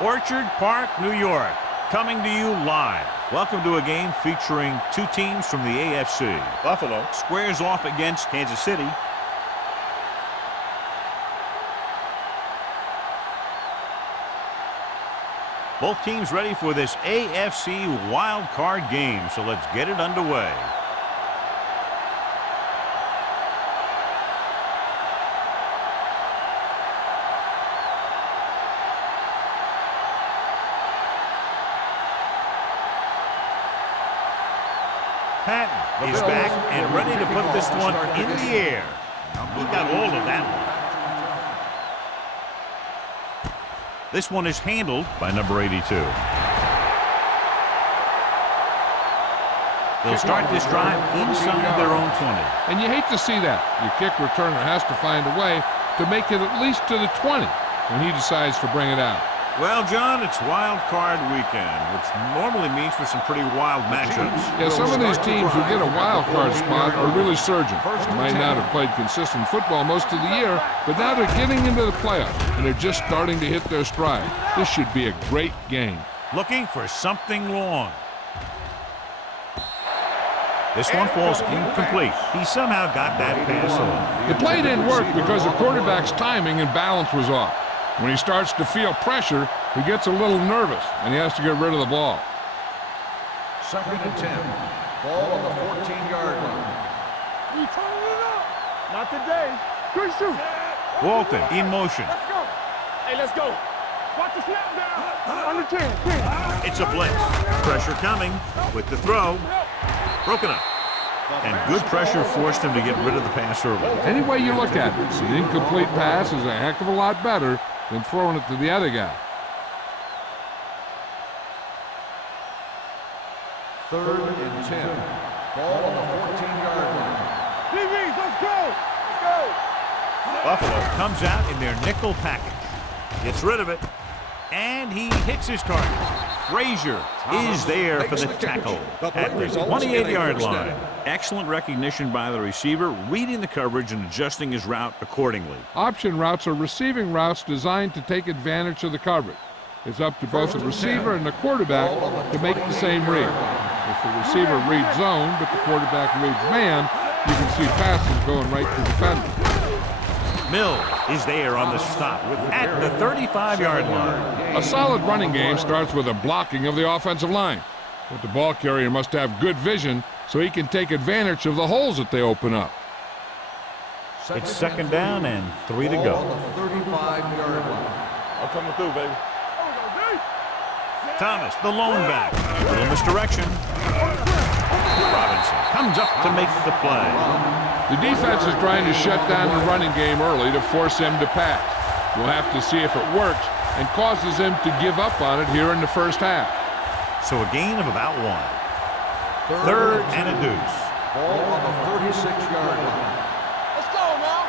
Orchard Park, New York, coming to you live. Welcome to a game featuring two teams from the AFC. Buffalo squares off against Kansas City. Both teams ready for this AFC Wildcard game, so let's get it underway. Patton is back and ready to put this one in the air. He got all of that one. This one is handled by number 82. They'll start this drive inside their own 20. And you hate to see that. Your kick returner has to find a way to make it at least to the 20 when he decides to bring it out. Well, John, it's wild card weekend, which normally means for some pretty wild matchups. Yeah, some of these teams who get a wild card spot are really surging. They might not have played consistent football most of the year, but now they're getting into the playoffs, and they're just starting to hit their stride. This should be a great game. Looking for something long. This one falls incomplete. He somehow got that pass off. The play didn't work because the quarterback's timing and balance was off. When he starts to feel pressure, he gets a little nervous, and he has to get rid of the ball. 2nd and 10. Ball on the 14-yard line. You turning it up. Not today. Good shoot. Walton in motion. Let's go. Hey, let's go. Watch the snap down. Under 10. It's a blitz. Pressure coming with the throw. Broken up. And good pressure forced him to get rid of the pass early. Any way you look at it, an incomplete pass is a heck of a lot better than throwing it to the other guy. 3rd and 10. Ball on the 14-yard line. DBs, let's go. Let's go. Buffalo comes out in their nickel package. Gets rid of it. And he hits his target. Frazier is there for the tackle at the 28-yard line. Excellent recognition by the receiver, reading the coverage and adjusting his route accordingly. Option routes are receiving routes designed to take advantage of the coverage. It's up to both the receiver and the quarterback to make the same read. If the receiver reads zone, but the quarterback reads man, you can see passes going right to the defender. Mills is there on the stop at the 35-yard line. A solid running game starts with a blocking of the offensive line. But the ball carrier must have good vision so he can take advantage of the holes that they open up. It's 2nd down and 3 to go. On the 35-yard line. I'm coming through, baby. Thomas, the lone back. A little misdirection. Robinson comes up to make the play. The defense is trying to shut down the running game early to force him to pass. We'll have to see if it works and causes him to give up on it here in the first half. So a gain of about 1. 3rd and a deuce. Ball on the 36-yard line. Let's go now.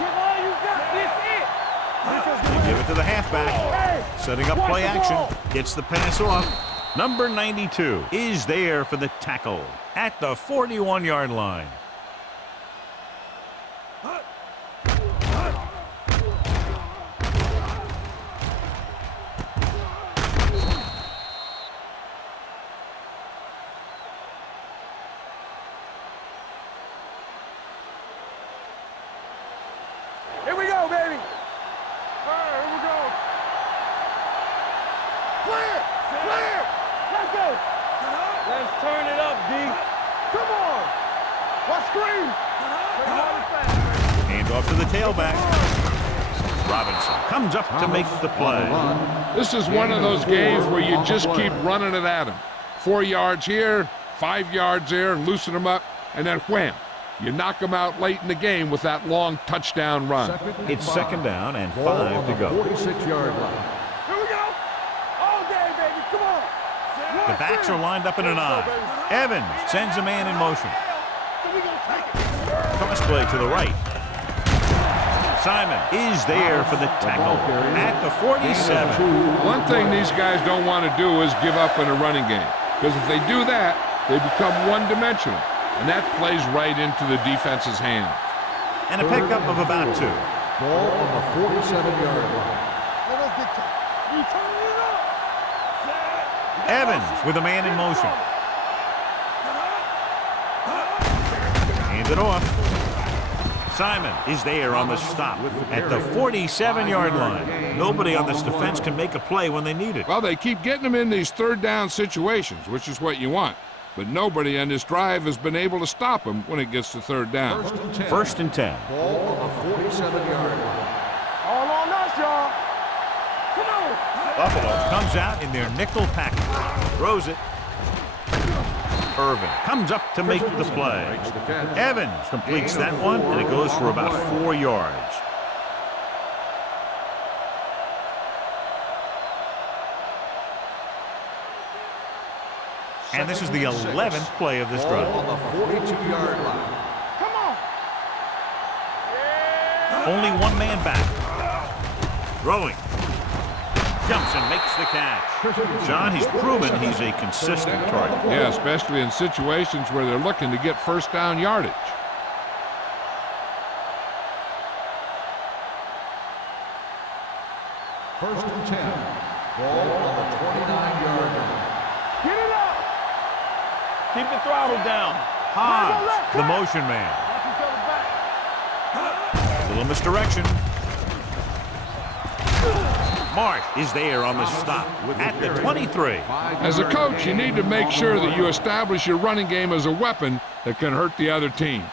Give all you got. This it. They give it to the halfback. Setting up play action. Gets the pass off. Number 92 is there for the tackle at the 41-yard line. Here we go, baby. All right, here we go. Clear. Clear. Let's go. Let's turn it up, D. Come on. What screen? Hand off to the tailback. Robinson comes up to make the play. This is one of those games where you just keep running it at him. 4 yards here, 5 yards there, loosen him up, and then wham. You knock him out late in the game with that long touchdown run. It's 2nd down and 5 to go. 46-yard line. Here we go. All day, baby. Come on. The backs are lined up in an eye. Evans sends a man in motion. Cross play to the right. Simon is there for the tackle at the 47. One thing these guys don't want to do is give up in a running game, because if they do that, they become one-dimensional, and that plays right into the defense's hands. And a pickup of about 2. Ball on the 47-yard line. Let us get to it. You turn it up. Evans with a man in motion. Hand it off. Simon is there on the stop at the 47-yard line. Nobody on this defense can make a play when they need it. Well, they keep getting them in these third down situations, which is what you want. But nobody on this drive has been able to stop them when it gets to third down. First and 10. Ball on the 47-yard line. All on us, y'all. Come on. Buffalo comes out in their nickel package. Throws it. Irvin comes up to make the play. Evans completes that one, and it goes for about 4 yards. And this is the 11th play of this drive. On the 42-yard line. Come on. Only one man back. Throwing. Jumps and makes the catch. John, he's proven he's a consistent target. Yeah, especially in situations where they're looking to get first down yardage. First and 10. Ball on the 29-yard line. Get it up. Keep the throttle down. Hans, the motion man. Watch each other back. Little misdirection. Marsh is there on the stop at the 23. As a coach, you need to make sure that you establish your running game as a weapon that can hurt the other team.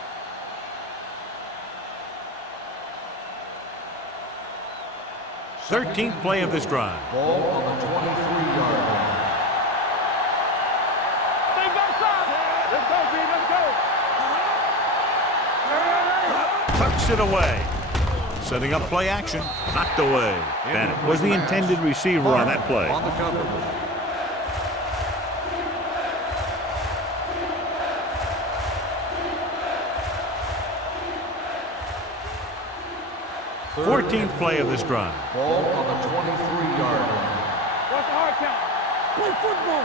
Thirteenth play of this drive. Ball on the 23-yard line. Stay backside. Let's go, B. Let's go. Tucks it away. Setting up play action. Knocked away. Bennett was the intended receiver on that play. On the cover. Fourteenth play of this drive. Ball on the 23-yard line. What's the hard count? Play football.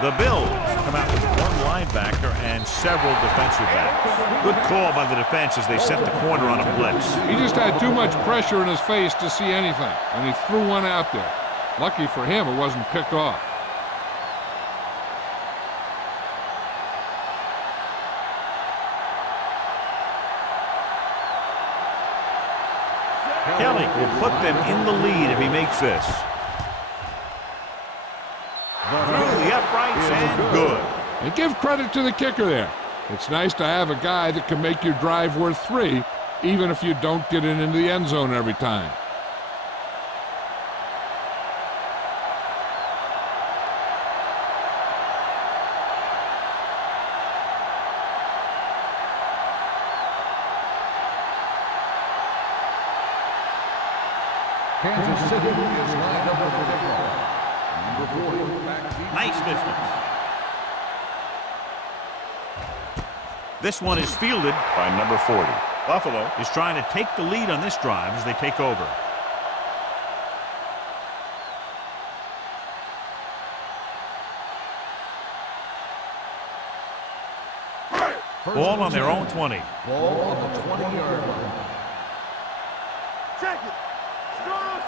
The Bills come out with one linebacker and several defensive backs. Good call by the defense as they set the corner on a blitz. He just had too much pressure in his face to see anything, and he threw one out there. Lucky for him, it wasn't picked off. Kelly will put them in the lead if he makes this. Through the uprights and good. And give credit to the kicker there. It's nice to have a guy that can make your drive worth 3, even if you don't get it into the end zone every time. Kansas City is lined up with the kickoff. Number 40. Nice distance. This one is fielded by number 40. Buffalo is trying to take the lead on this drive as they take over. Ball on their own 20. Ball on the 20-yard line. Check it. Strong,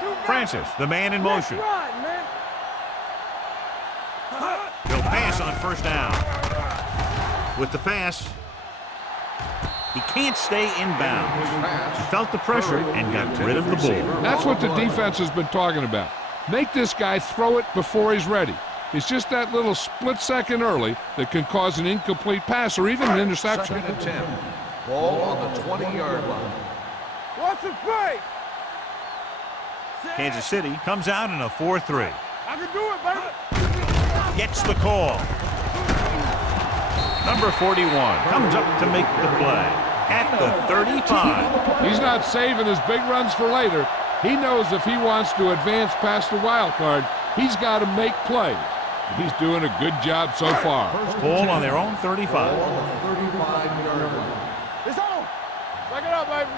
two guys. Francis, the man in motion. Right, man. He'll pass on first down. With the pass, he can't stay in bounds. He felt the pressure and got rid of the ball. That's what the defense has been talking about. Make this guy throw it before he's ready. It's just that little split second early that can cause an incomplete pass or even an interception. Second and 10. Ball on the 20-yard line. What's the play? Kansas City comes out in a 4-3. I can do it, baby. Gets the call. Number 41 comes up to make the play at the 35. He's not saving his big runs for later. He knows if he wants to advance past the wild card, he's got to make plays. He's doing a good job so far. Ball on their own 35. Ball on the 35-yard line. It's on. Back it up, baby.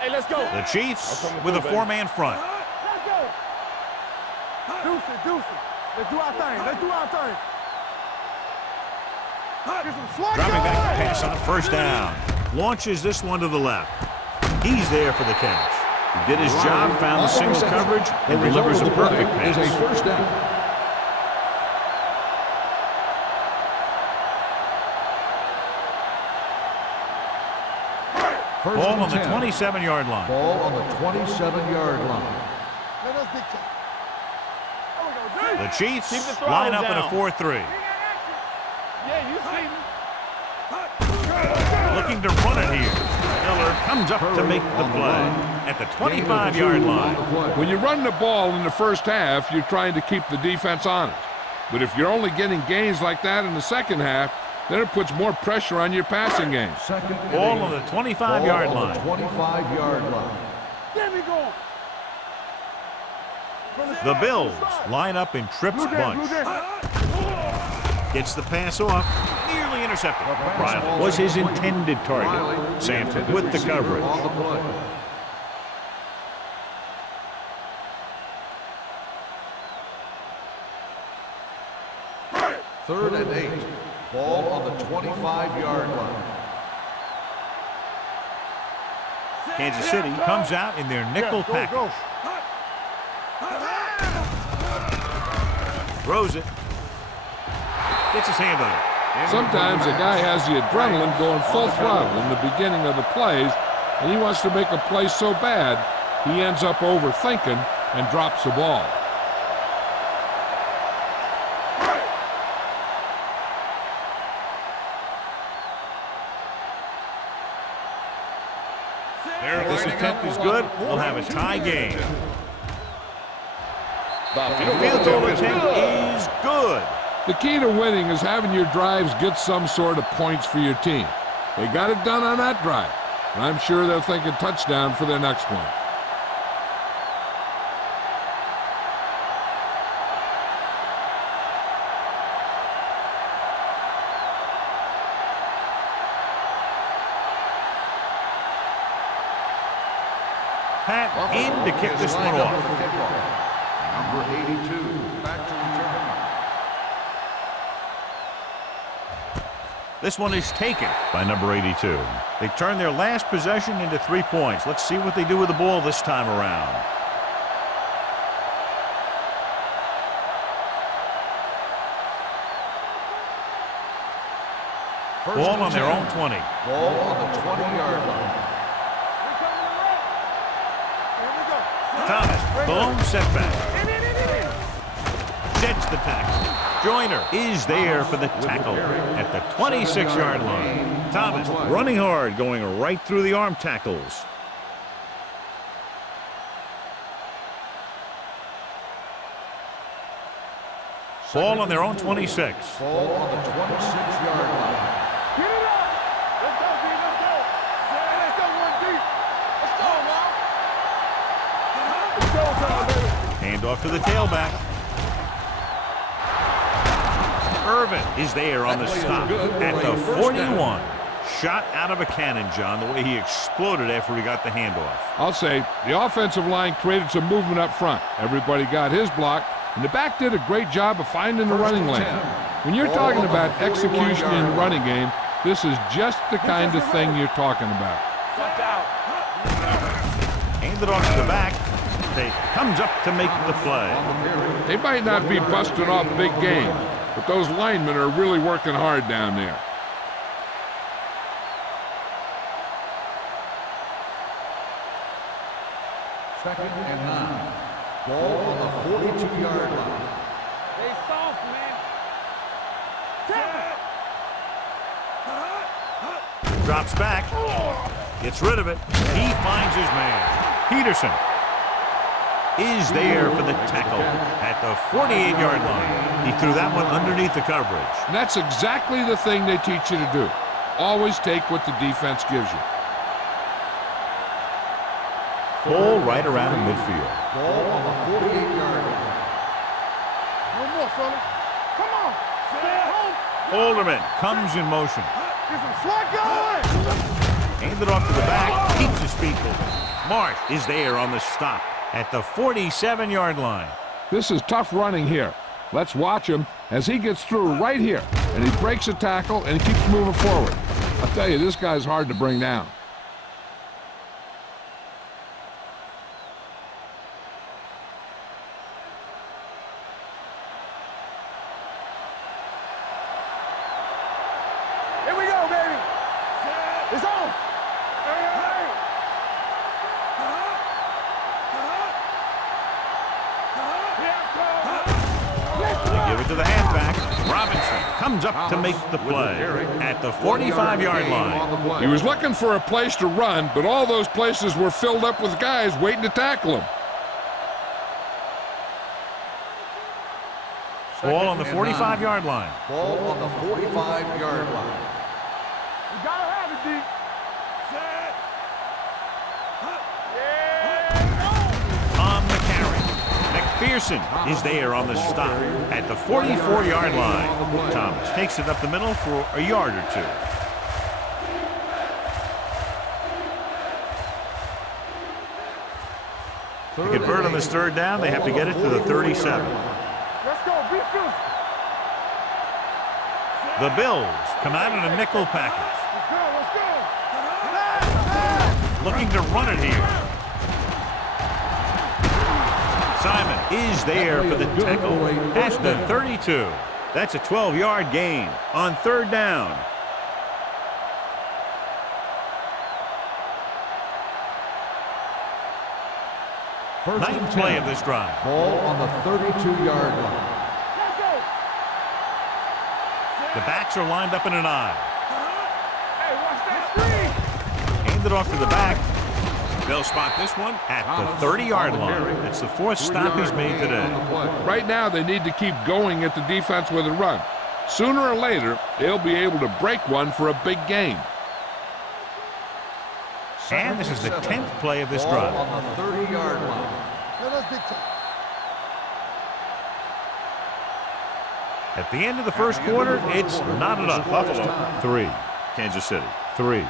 Hey, let's go. The Chiefs with a 4-man front. Let's go. Deuce it, deuce it. Let's do our thing. Let's do our thing. Get some swag. Dropping back to pass on first down. Launches this one to the left. He's there for the catch. He did his job, found the single coverage, and delivers a perfect pass. Is a first down. First Ball and on the 10. 27-yard line. Ball on the 27-yard line. The Chiefs Keep the throttle line up down. in a 4-3. Yeah, you see me. Looking to run it here. Miller comes up to make the play at the 25-yard line. When you run the ball in the first half, you're trying to keep the defense honest. But if you're only getting gains like that in the second half, then it puts more pressure on your passing game. Second and Ball 8. on the 25-yard Ball on line. the 25-yard line. Get me going. The Bills line up in trips bunch. Gets the pass off. Nearly intercepted. Riley was his intended target. Sanford with the coverage. On the play. Third and 8. Ball on the 25-yard line. Kansas City comes out in their nickel package. Throws it. Gets his hand on it. Sometimes a guy has the adrenaline going full throttle in the beginning of the plays, and he wants to make a play so bad, he ends up overthinking and drops the ball. If this attempt is good, we'll have a tie game. The field goal attempt is good. The key to winning is having your drives get some sort of points for your team. They got it done on that drive, and I'm sure they'll think a touchdown for their next one. Pat in to kick this one off. Number 82, back to return. This one is taken by number 82. They turn their last possession into 3 points. Let's see what they do with the ball this time around. Ball on their own 20. Ball on the 20-yard line. Thomas, blown setback. Sheds the tackle. Joyner is there for the tackle at the 26-yard line. Thomas running hard, going right through the arm tackles. Ball on their own 26. Ball on the 26-yard line. Get it up. Let's go, D. Let's go. Let's go, one deep. Let's go, man. It's go time, baby. Hand off to the tailback. Irvin is there on the stop at the 41. Shot out of a cannon, John, the way he exploded after he got the handoff. I'll say the offensive line created some movement up front. Everybody got his block, and the back did a great job of finding the running lane. When you're talking about execution in the running game, this is just the kind of thing you're talking about. Watch out. Handed off to the back. They comes up to make the play. They might not be busting off big game, but those linemen are really working hard down there. Second and 9. Ball on the 42-yard line. Stay soft, man. Drops back. Gets rid of it. He finds his man. Peterson is there for the tackle at the 48-yard line. He threw that one underneath the coverage. And that's exactly the thing they teach you to do. Always take what the defense gives you. Ball right around midfield. Ball on the 48-yard line. One more, fellas. Come on. Stay at home. Alderman comes in motion. Get some slack going. Handed off to the back. Keeps his feet moving. Marsh is there on the stop at the 47-yard line. This is tough running here. Let's watch him as he gets through right here, and he breaks a tackle and he keeps moving forward. I'll tell you, this guy's hard to bring down. Here we go, baby. It's on. to the halfback. Robinson comes up to make the play at the 45-yard line. He was looking for a place to run, but all those places were filled up with guys waiting to tackle him. Ball on the 45-yard line. Ball on the 45-yard line. You gotta have it, D. On the carry, McPherson is there on the stop at the 44-yard line. Thomas takes it up the middle for a yard or two. To convert on this third down, they have to get it to the 37. Let's go, be physical. The Bills come out in a nickel package. Let's go. Looking to run it here. Simon is there for the tackle at the 32. That's a 12-yard gain on third down. Ninth play of this drive. Ball on the 32-yard line. The backs are lined up in an I. Hey, watch that screen. Hand it off to the back. They'll spot this one at the 30-yard line. It's the fourth stop he's made today. Right now, they need to keep going at the defense with a run. Sooner or later, they'll be able to break one for a big gain. And this is the 10th play of this Ball drive. on the 30-yard line. At the end of the first quarter, it's not enough. Buffalo 3, Kansas City 3.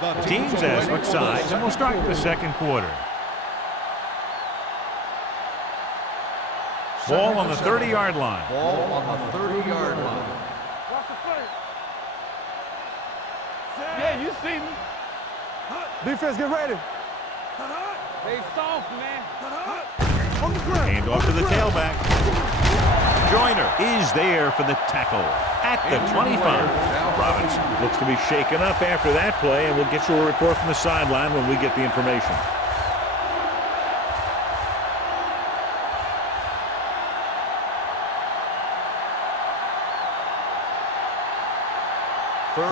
The teams have switched sides, and we'll start the second quarter. Ball on the 30-yard line. Ball on the 30-yard line. Watch the play. Yeah, you see me. Defense, get ready. They soft, man. On the ground. Hand off to the tailback. Joyner is there for the tackle at the 25. Robinson looks to be shaken up after that play, and we'll get you a report from the sideline when we get the information.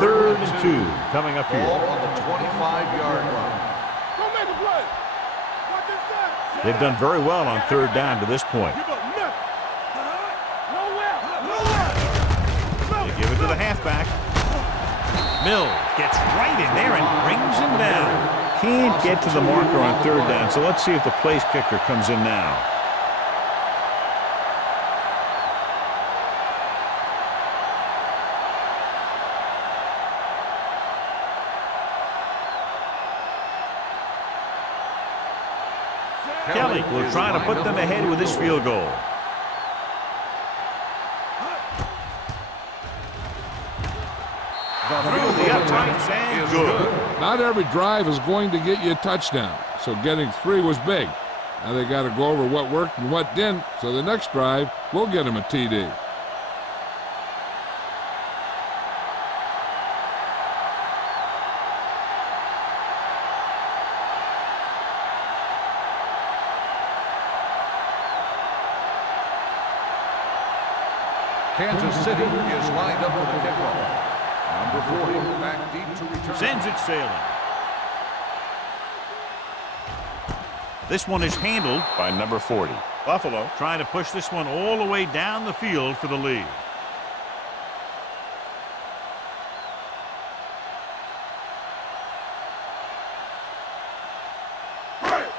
Third and 2 coming up here. Ball on the 25-yard line. Go make a play. Watch this side. They've done very well on third down to this point. Give up nothing. Nowhere. They give it to the halfback. Mills gets right in there and brings him down. Can't get to the marker on third down, so let's see if the place kicker comes in now. Kelly will try to put them ahead with this field goal. Through the uprights and good. Not every drive is going to get you a touchdown, so getting 3 was big. Now they got to go over what worked and what didn't, so the next drive will get them a TD. Kansas City is lined up for the kickoff. Number 40 back deep to return. Sends it sailing. This one is handled by number 40. Buffalo trying to push this one all the way down the field for the lead.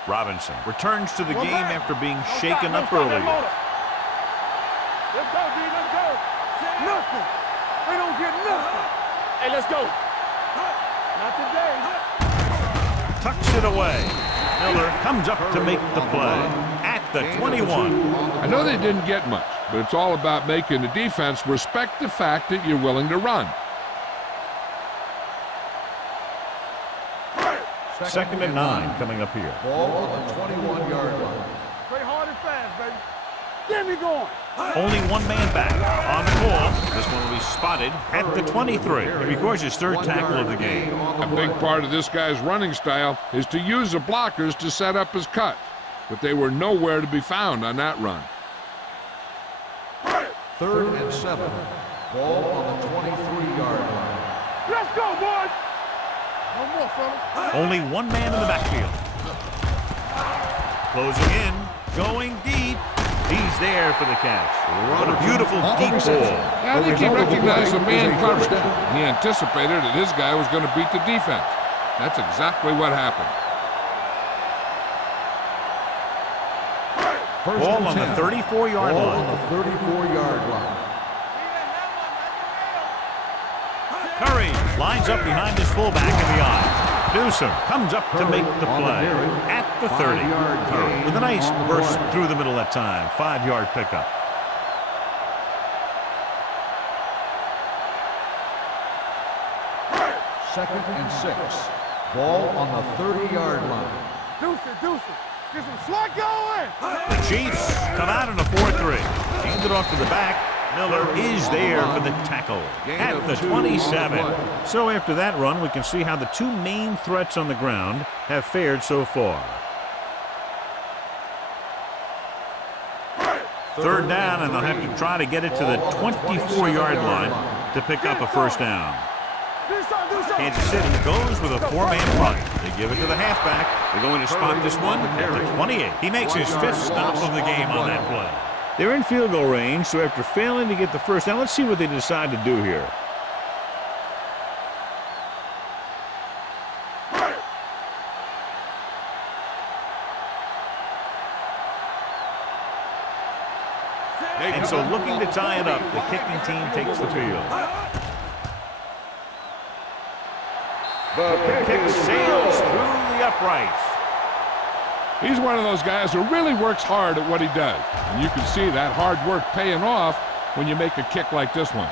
Robinson returns to the game after being shaken up earlier. Let's go, D. Let's go. Nothing. They don't get nothing. Hey, let's go. Not today. Tucks it away. Miller comes up to make the play at the 21. I know they didn't get much, but it's all about making the defense respect the fact that you're willing to run. Second and 9 coming up here. Ball on the 21-yard line. Play hard and fast, baby. Get me going. Only one man back on the call. This one will be spotted at the 23. He records his third tackle of the game. A big part of this guy's running style is to use the blockers to set up his cut, but they were nowhere to be found on that run. 3rd and 7. Ball on the 23-yard line. Let's go, boys! One more, fellas. Only one man in the backfield. Closing in, going deep. He's there for the catch. What a beautiful deep ball. I think he recognized the man coverage. He anticipated that his guy was going to beat the defense. That's exactly what happened. Ball on the 34-yard line. Ball on the 34-yard line. Curry lines up behind his fullback in the eye. Newsom comes up to make the play at the 30. Curry with a nice burst through the middle that time. 5-yard pickup. Second and 6. Ball on the 30-yard line. Deuce it. Get some slack going. The Chiefs come out in a 4-3. Hand it off to the back. Miller is there for the tackle at the 27. So after that run, we can see how the two main threats on the ground have fared so far. 3rd down, and they'll have to try to get it to the 24-yard line to pick up a first down. Kansas City goes with a 4-man front. They give it to the halfback. They're going to spot this one at the 28. He makes his 5th stop of the game on that play. They're in field goal range, so after failing to get the first down, let's see what they decide to do here. And so looking to tie it up, the kicking team takes the field. The kick sails through the uprights. He's one of those guys who really works hard at what he does. And you can see that hard work paying off when you make a kick like this one.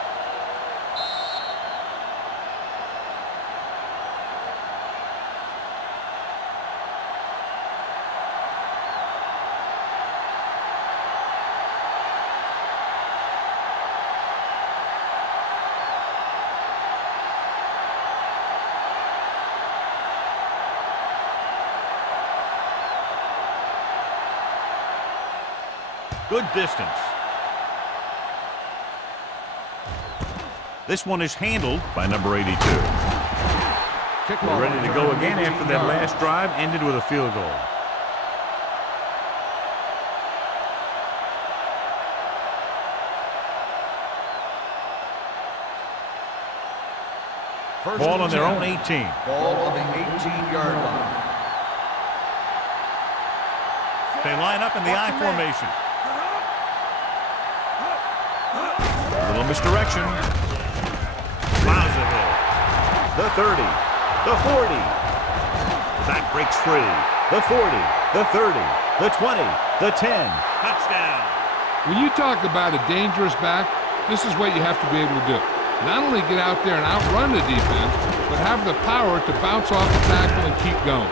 Good distance. This one is handled by number 82. They're ready to go again after that last drive ended with a field goal. Ball on their own 18. Ball on the 18-yard line. They line up in the I formation. A little misdirection. Plows ahead. The 30. The 40. The back breaks free. The 40. The 30. The 20. The 10. Touchdown. When you talk about a dangerous back, this is what you have to be able to do. Not only get out there and outrun the defense, but have the power to bounce off the tackle and keep going.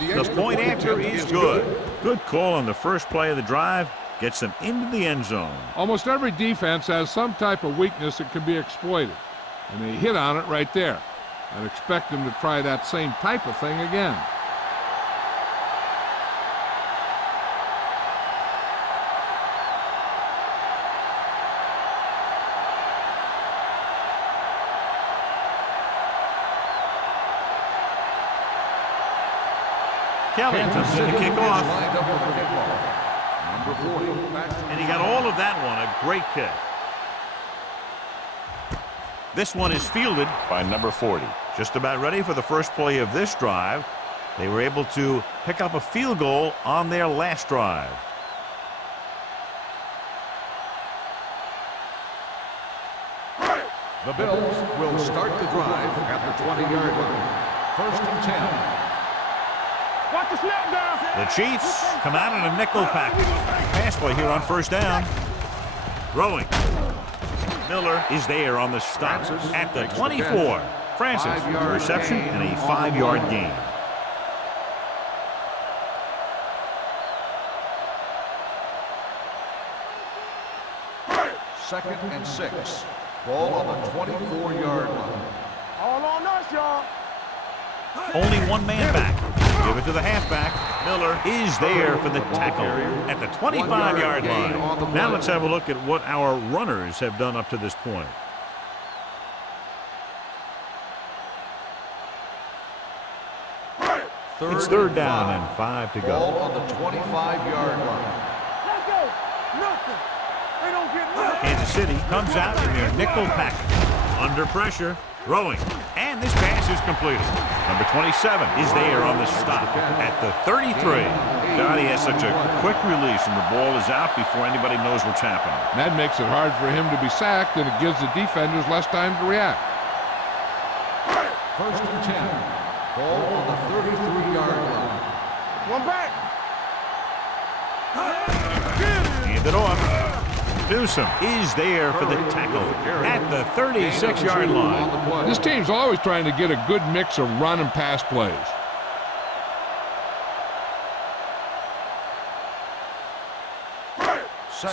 The point after is good. Good call on the first play of the drive. Gets them into the end zone. Almost every defense has some type of weakness that can be exploited. And they hit on it right there. I'd expect them to try that same type of thing again. Kelly comes in to kick off. Number 40. And he got all of that one. A great kick. This one is fielded by number 40. Just about ready for the first play of this drive. They were able to pick up a field goal on their last drive. The Bills will start the drive at the 20-yard line. 1st and 10. Watch the snap down. The Chiefs come out in a nickel package. Pass play here on first down. Throwing. Miller is there on the stop at the 24. Francis, a reception and a 5-yard gain. Second and 6. Ball on the 24-yard line. All on us, y'all. Only one man back. Give it to the halfback. Miller is there for the tackle at the 25-yard line. Now let's have a look at what our runners have done up to this point. It's third down and 5 to go. Ball on the 25-yard line. Let's go. Nothing. They don't get nothing. Kansas City comes out in their nickel package. Under pressure. Throwing. And this pass is completed. Number 27 is there on the stop at the 33. God, he has such a quick release and the ball is out before anybody knows what's happening. That makes it hard for him to be sacked, and it gives the defenders less time to react. First and 10. Ball on the 33-yard line. One back. Hand it off. Newsom is there for the tackle at the 36-yard line. This team's always trying to get a good mix of run and pass plays.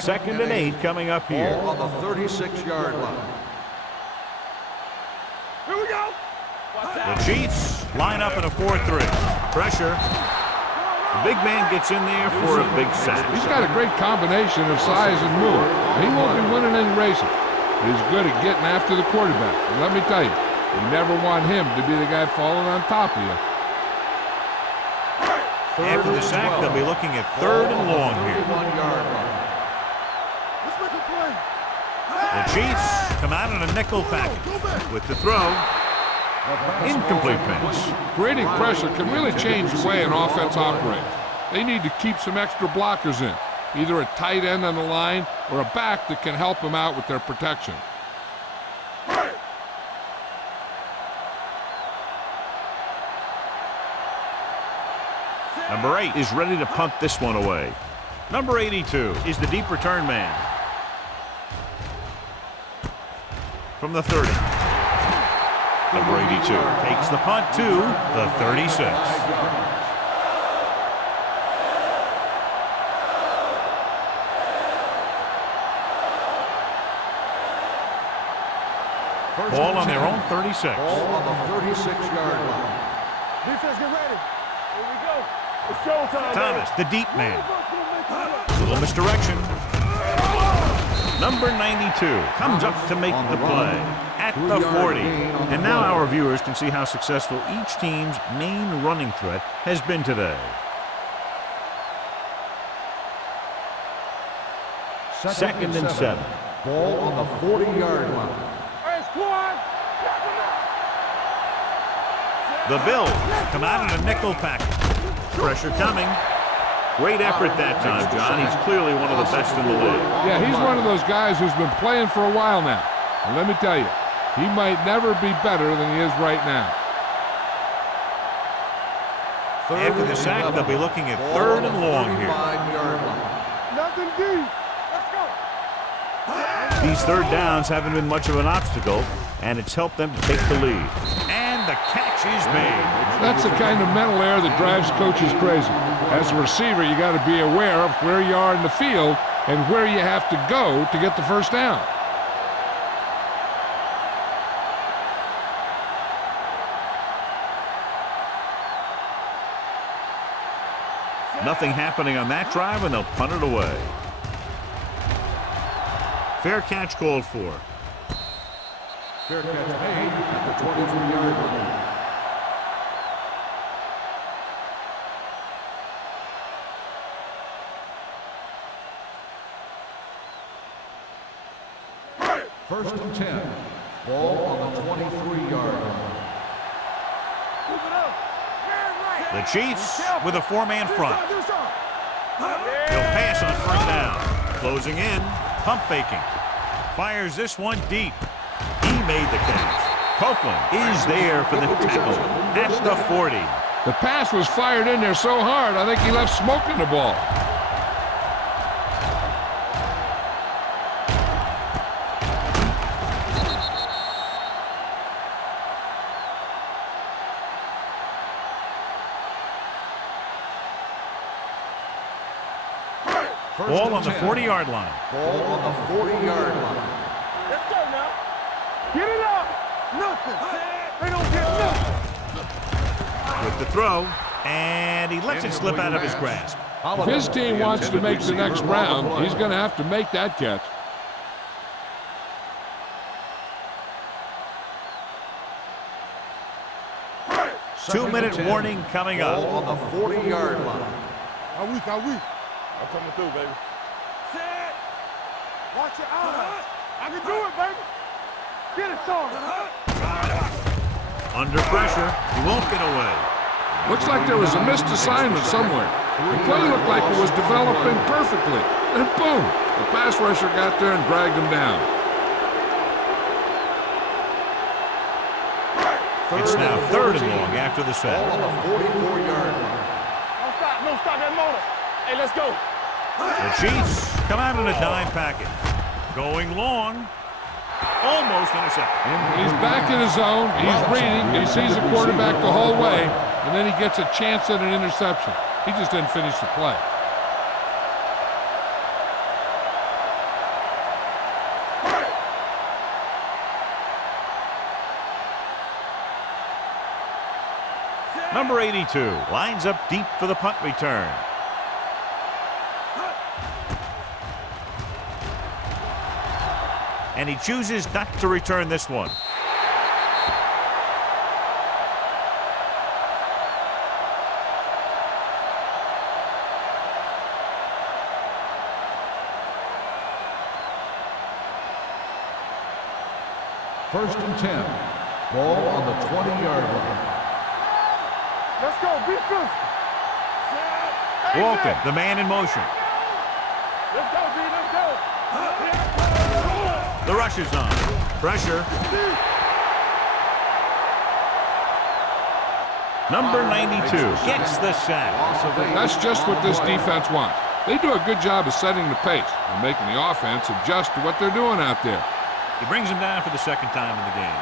Second and 8 coming up here. Ball on the 36-yard line. Here we go. The Chiefs line up in a 4-3. Pressure. The big man gets in there for a big sack. He's got a great combination of size and move. He won't be winning any races, but he's good at getting after the quarterback. And let me tell you, you never want him to be the guy falling on top of you. After the sack, they'll be looking at third and long here. Let's make a play. The Chiefs come out in a nickel package with the throw. Incomplete pass. Creating pressure can really change the way an offense operates. They need to keep some extra blockers in, either a tight end on the line or a back that can help them out with their protection. Number 8 is ready to punt this one away. Number 82 is the deep return man. From the 30. Number 82 takes the punt to the 36. Ball on their own 36. Ball on the 36-yard line. Defense, get ready. Here we go. It's showtime. Thomas, the deep man. Little misdirection. Number 92 comes up to make the play at the 40. And now our viewers can see how successful each team's main running threat has been today. Second and 7. Ball on the 40-yard line. Hey, squad. The Bills come out in a nickel package. Pressure coming. Great effort that time, John. He's clearly one of the best in the league. Yeah, he's one of those guys who's been playing for a while now. And let me tell you, he might never be better than he is right now. After the sack, they'll be looking at third and long here. Nothing deep. Let's go. These third downs haven't been much of an obstacle, and it's helped them to take the lead. And the catch is made. That's the kind of mental error that drives coaches crazy. As a receiver, you got to be aware of where you are in the field and where you have to go to get the first down. Nothing happening on that drive, and they'll punt it away. Fair catch called for. Fair catch made at the 23-yard line. First and 10. Ball on the 23-yard line. Move it up. The Chiefs with a four-man front. He'll pass on first down. Closing in. Pump faking. Fires this one deep. He made the catch. Copeland is there for the tackle at the 40. The pass was fired in there so hard, I think he left smoke in the ball. Ball on the 40-yard line. Ball on the 40-yard line. Let's go now. Get it up. Nothing. They don't get nothing. With the throw, and he lets it slip out of his grasp. If his team wants to make the next round, he's going to have to make that catch. Two-minute warning coming up. Ball on the 40-yard line. Are we? I'm coming through, baby. Set. Watch your eyes. I can do it, baby. Get it, son. Under pressure, he won't get away. Looks like there was a missed assignment somewhere. The play looked like it was developing perfectly. And boom, the pass rusher got there and dragged him down. It's now third and long after the Ball sack. on the 44-yard line. Don't stop that motor. Hey, let's go. The Chiefs come out in a dime package. Going long. Almost intercepted. He's back in his zone. He's reading. He sees the quarterback the whole way, and then he gets a chance at an interception. He just didn't finish the play. Number 82 lines up deep for the punt return. And he chooses not to return this one. First and 10. Ball on the 20-yard line. Let's go. Be good. Walton, the man in motion. Let's go, B. Let's go. The rush is on. Pressure. Number 92 gets the sack. That's just what this defense wants. They do a good job of setting the pace and making the offense adjust to what they're doing out there. He brings him down for the second time in the game.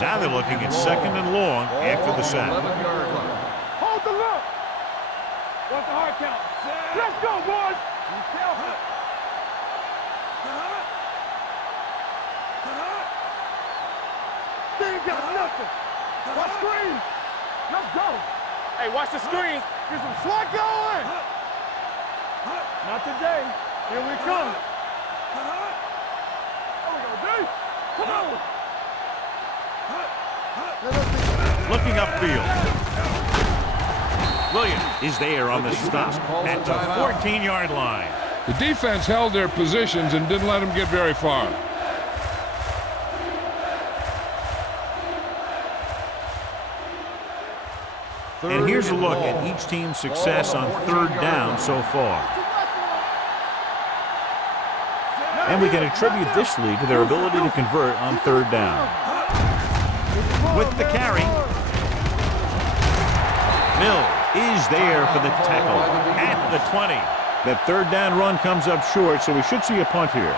Now they're looking at second and long after the sack. Hold the look. What's the hard count? Let's go, boys. Be careful. They ain't got nothing. Watch screen. Let's go. Hey, watch the screen. Get some swat going. Not today. Here we come. There we go, D. Come on. Looking upfield. Williams is there on the stop at the 14-yard line. The defense held their positions and didn't let them get very far. And here's a look at each team's success on third down so far. And we can attribute this lead to their ability to convert on third down. With the carry, Mills is there for the tackle at the 20. That third down run comes up short, so we should see a punt here.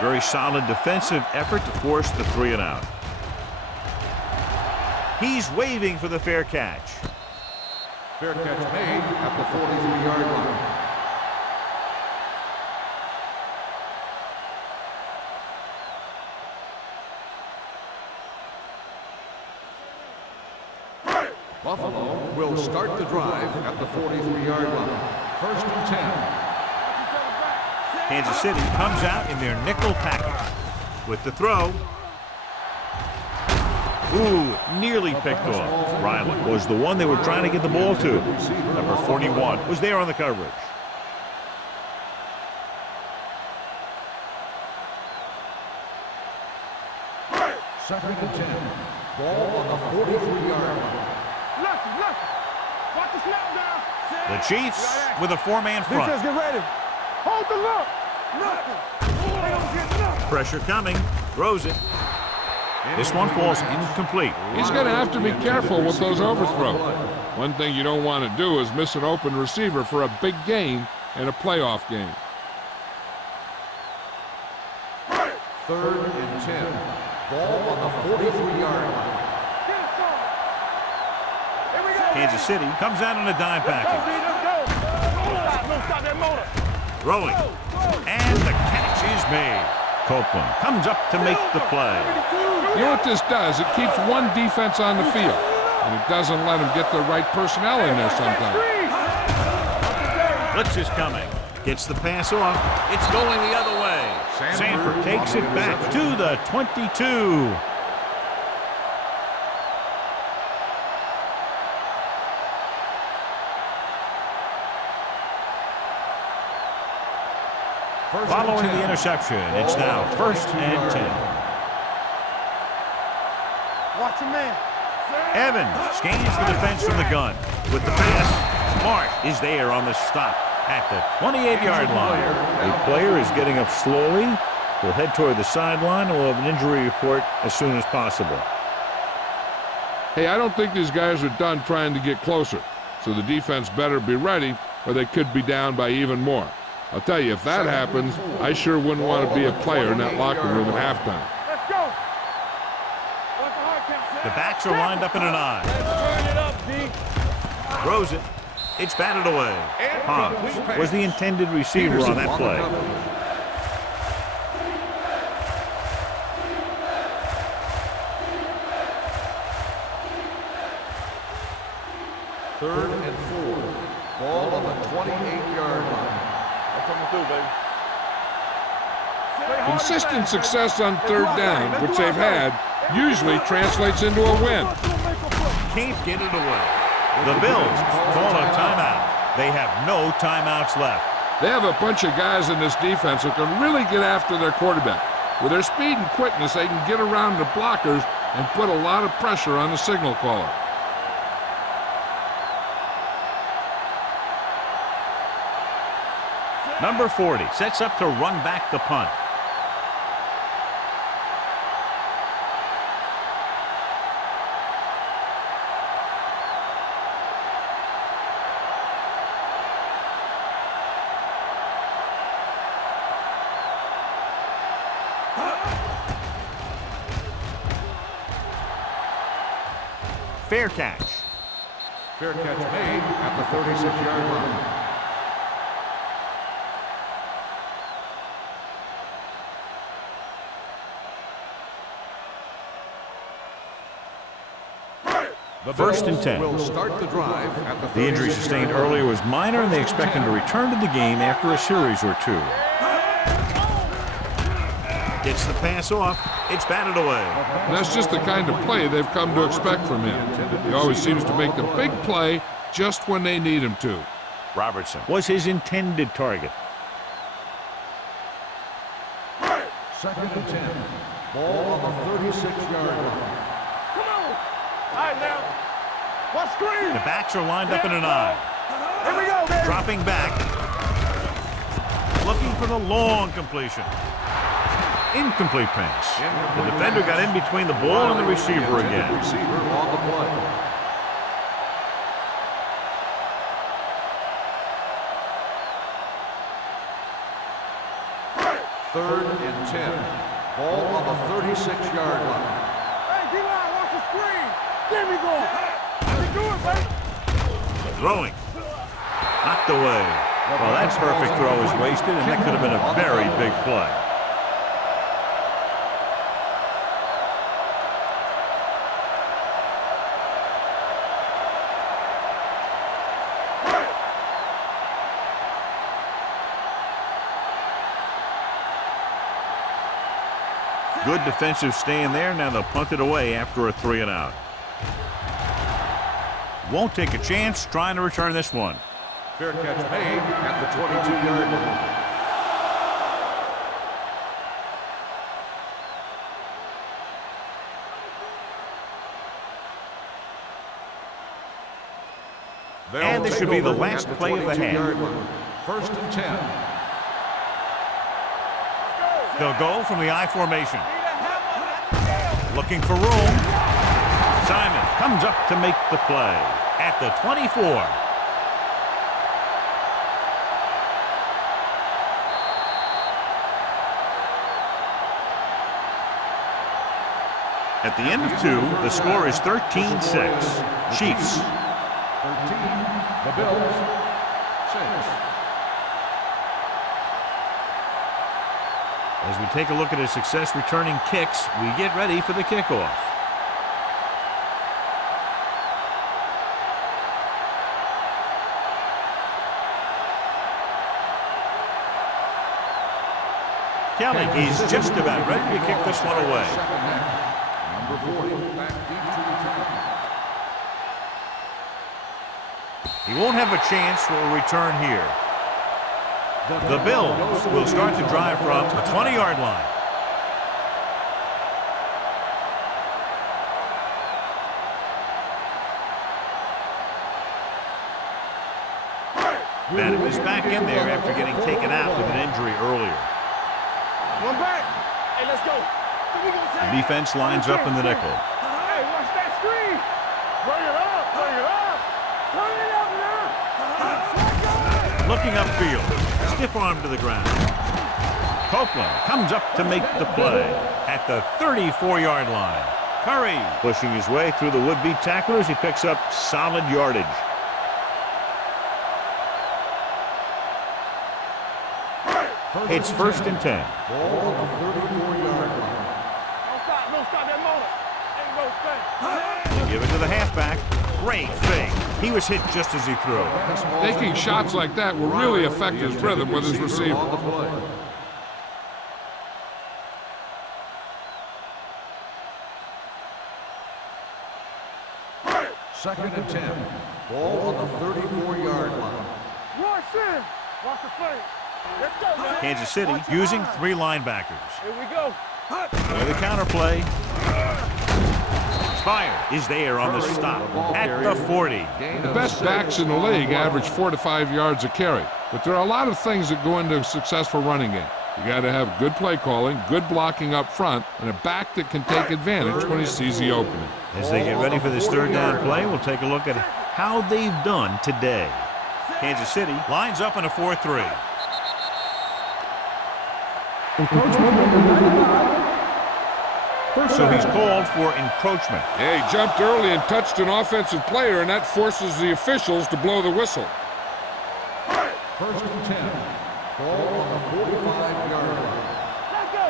Very solid defensive effort to force the 3-and-out. He's waving for the fair catch. Fair catch made at the 43-yard line. Buffalo will start the drive at the 43-yard line. First and 10. Kansas City comes out in their nickel package. With the throw. Ooh, nearly picked off. Ryland was the one they were trying to get the ball to. Number 41 was there on the coverage. Second and 10. Ball on the 43-yard line. Lucky. Watch the snap down. The Chiefs with a four-man front. Defense, get ready. Hold the look. They don't get nothing. Pressure coming. Throws it. This one falls incomplete. He's going to have to be careful with those overthrows. One thing you don't want to do is miss an open receiver for a big gain in a playoff game. 3rd and 10. Ball on the 43-yard line. Kansas City comes out in a dime package. Don't stop that motor. Throwing. And the catch is made. Copeland comes up to make the play. You know what this does? It keeps one defense on the field, and it doesn't let them get the right personnel in there sometimes. Blitz is coming. Gets the pass off. It's going the other way. Sanford takes it back to the 22. Following the interception, it's now 1st and 10. Watch your man. Evans scans the defense from the gun. With the pass, Marsh is there on the stop at the 28-yard line. The player is getting up slowly. We'll head toward the sideline and we'll have an injury report as soon as possible. Hey, I don't think these guys are done trying to get closer, so the defense better be ready or they could be down by even more. I'll tell you, if that happens, I sure wouldn't want to be a player in that locker room at halftime. Let's go. The backs are lined up in an I. Turn it up, D. Throws it. It's batted away. Hobbs was the intended receiver on that play. Third and 4. Ball on the 28-yard line. Coming through, baby. Consistent success on 3rd down, which they've had, usually translates into a win. Can't get it away. The Bills call a timeout. They have no timeouts left. They have a bunch of guys in this defense who can really get after their quarterback. With their speed and quickness, they can get around the blockers and put a lot of pressure on the signal caller. Number 40 sets up to run back the punt. Fair catch. Fair catch made at the 36-yard line. First and 10. Will start the drive at The injury sustained earlier was minor, and they expect him to return to the game after a series or two. Gets the pass off. It's batted away. That's just the kind of play they've come to expect from him. He always seems to make the big play just when they need him to. Robertson was his intended target. 2nd and 10. Ball on the 36-yard line. All right, now. What screen? The backs are lined up in an I. Here we go, baby. Dropping back. Looking for the long completion. Incomplete pass. The defender got in between the ball and the receiver again. Receiver on the play. Third and 10. Ball on the 36-yard line. Hey, D-line, watch the screen. There we go. You do it, baby. Throwing. Knocked away. Well, that perfect throw is wasted, and that could have been a very big play. Good defensive stand there. Now they'll punt it away after a 3-and-out. Won't take a chance trying to return this one. Fair catch made at the 22-yard line. And this should be the last play of the half. First and 10. They'll go from the I formation. Looking for room. Simon comes up to make the play at the 24. At the end of 2, the score is 13-6. Chiefs. 13, the Bills, 6. As we take a look at his success returning kicks, we get ready for the kickoff. Kelly is just about ready to kick this one away. Number 40, back deep to return. He won't have a chance for a return here. The Bills will start the drive from the 20-yard line. Bennett is back in there after getting taken out with an injury earlier. One back. Hey, let's go. The defense lines up in the nickel. Hey, watch that screen. Bring it up. Bring it up. Bring it up now. Looking upfield. Stiff arm to the ground. Copeland comes up to make the play at the 34-yard line. Curry pushing his way through the would-be tacklers. He picks up solid yardage. It's first and 10. Ball on the 34-yard line. Don't stop that motor. Ain't no thing. They give it to the halfback. Great fake. He was hit just as he threw. Taking shots like that will really affect his rhythm with his receiver. On the play. Second and 10. Ball on the 34-yard line. Rush in. Watch the play. Let's go, man. Kansas City using 3 linebackers. Here we go. With the counterplay. Spire is there on the stop at the 40. The best backs in the league average 4 to 5 yards a carry, but there are a lot of things that go into a successful running game. You got to have good play calling, good blocking up front, and a back that can take advantage when he sees the opening. As they get ready for this third down play, we'll take a look at how they've done today. Kansas City lines up in a 4-3. So he's called for encroachment. Yeah, he jumped early and touched an offensive player, and that forces the officials to blow the whistle. First and 10. Ball on the 45-yard line. Let's go.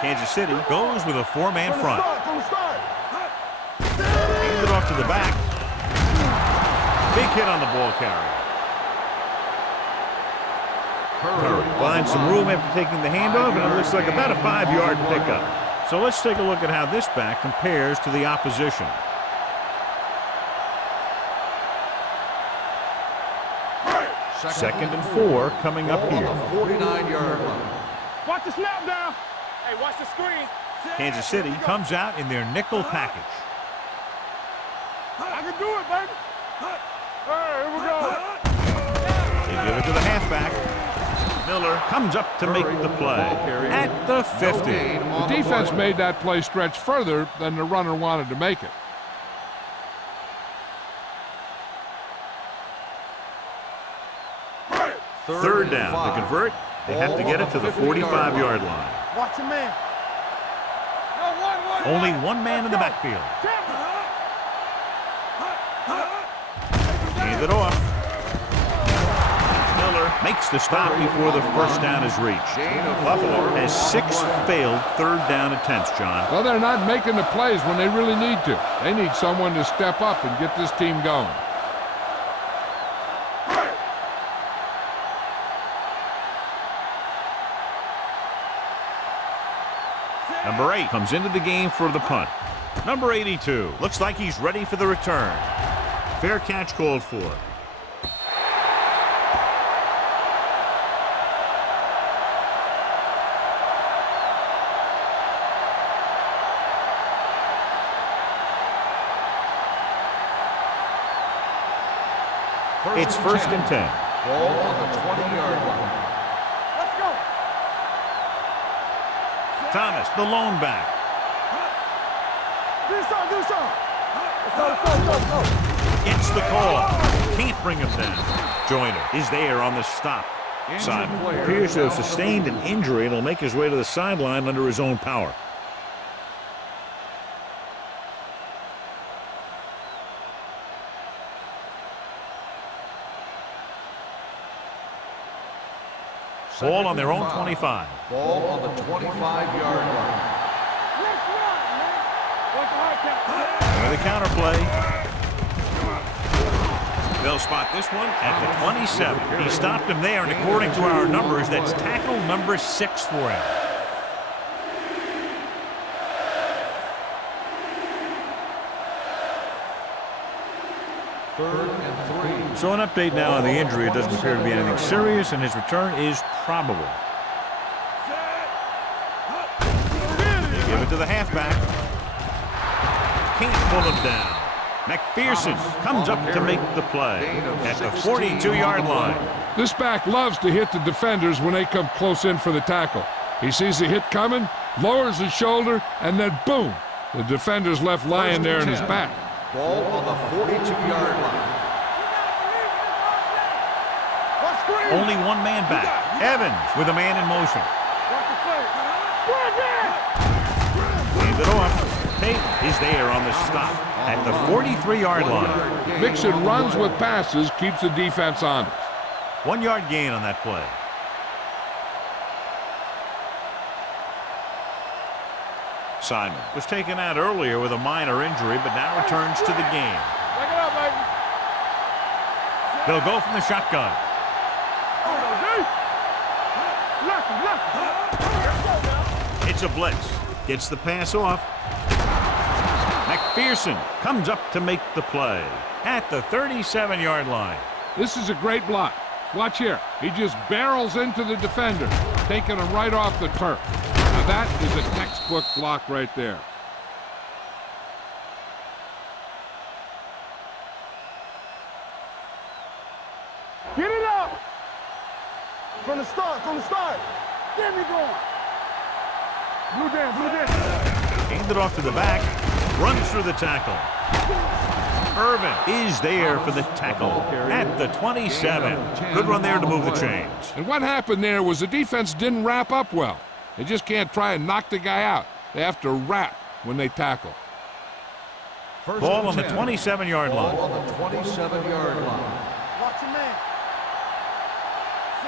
Kansas City goes with a 4-man front. From the start. Hand it off to the back. Big hit on the ball carrier. Curry finds some room after taking the handoff, and it looks like about a 5-yard pickup. So let's take a look at how this back compares to the opposition. Second and 4 coming up Ball here. on the 49-yard line. Watch the snap down. Hey, watch the screen. Kansas City comes out in their nickel package. I can do it, baby. Hey, here we go. They give it to the halfback. Miller comes up to make the play at the 50. The defense made that play stretch further than the runner wanted to make it. Third down. To convert, they have to get it to the 45-yard line. Watch your man. Only one man in the backfield. Hand it off. Miller makes the stop before the first down is reached. Buffalo has 6 failed third down attempts, John. Well, they're not making the plays when they really need to. They need someone to step up and get this team going. Number 8 comes into the game for the punt. Number 82 looks like he's ready for the return. Fair catch called for. It's first and 10. Ball on the 20-yard line. Let's go. Thomas, the lone back. Do something, do something. Let's go. Gets the call. Can't bring him down. Joyner is there on the stop. Simon appears to have sustained an injury and will make his way to the sideline under his own power. Ball on their own 25. Ball on the 25-yard line. Let's run, man. What's the hard count? With a counter play. They'll spot this one at the 27. He stopped him there, and according to our numbers, that's tackle number 6 for him. Third and 3. So an update now on the injury. It doesn't appear to be anything serious, and his return is probable. They give it to the halfback. Can't pull him down. McPherson comes up to make the play at the 42-yard line. This back loves to hit the defenders when they come close in for the tackle. He sees the hit coming, lowers his shoulder, and then boom, the defender's left lying there in his back. Ball on the 42-yard line. Let's screen. Only one man back. Evans with a man in motion. Watch the play. Run there. Hand it off. Tate is there on the stop at the 43-yard line. Mixon runs with passes, keeps the defense honest. 1 yard gain on that play. Simon was taken out earlier with a minor injury, but now returns to the game. Back it up, baby. They'll go from the shotgun. It's a blitz. Gets the pass off. McPherson comes up to make the play at the 37-yard line. This is a great block. Watch here. He just barrels into the defender, taking him right off the turf. Now that is a textbook block right there. Get it up. From the start. Get me going. Blue down. Hand it off to the back. Runs through the tackle. Irvin is there for the tackle at the 27. Good run there to move the chains. And what happened there was the defense didn't wrap up well. They just can't try and knock the guy out. They have to wrap when they tackle. Ball on the 27-yard line. Ball on the 27-yard line. Watch your man.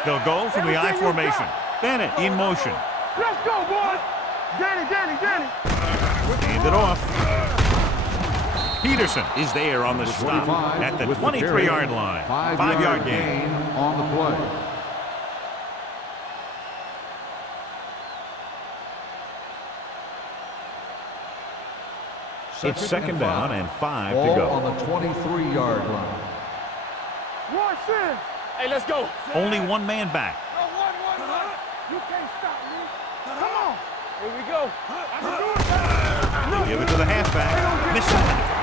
They'll go from the I formation. Bennett in motion. Let's go, boys. Danny. Hand it off. Peterson is there on the stop at the 23-yard line. 5-yard gain on the play. It's second down and 5 to Ball go. on the 23-yard line. One sin. Hey, let's go. Only one man back. One. You can't stop me. Come on. Here we go. I can do it. They give it to the halfback. Missing tackle.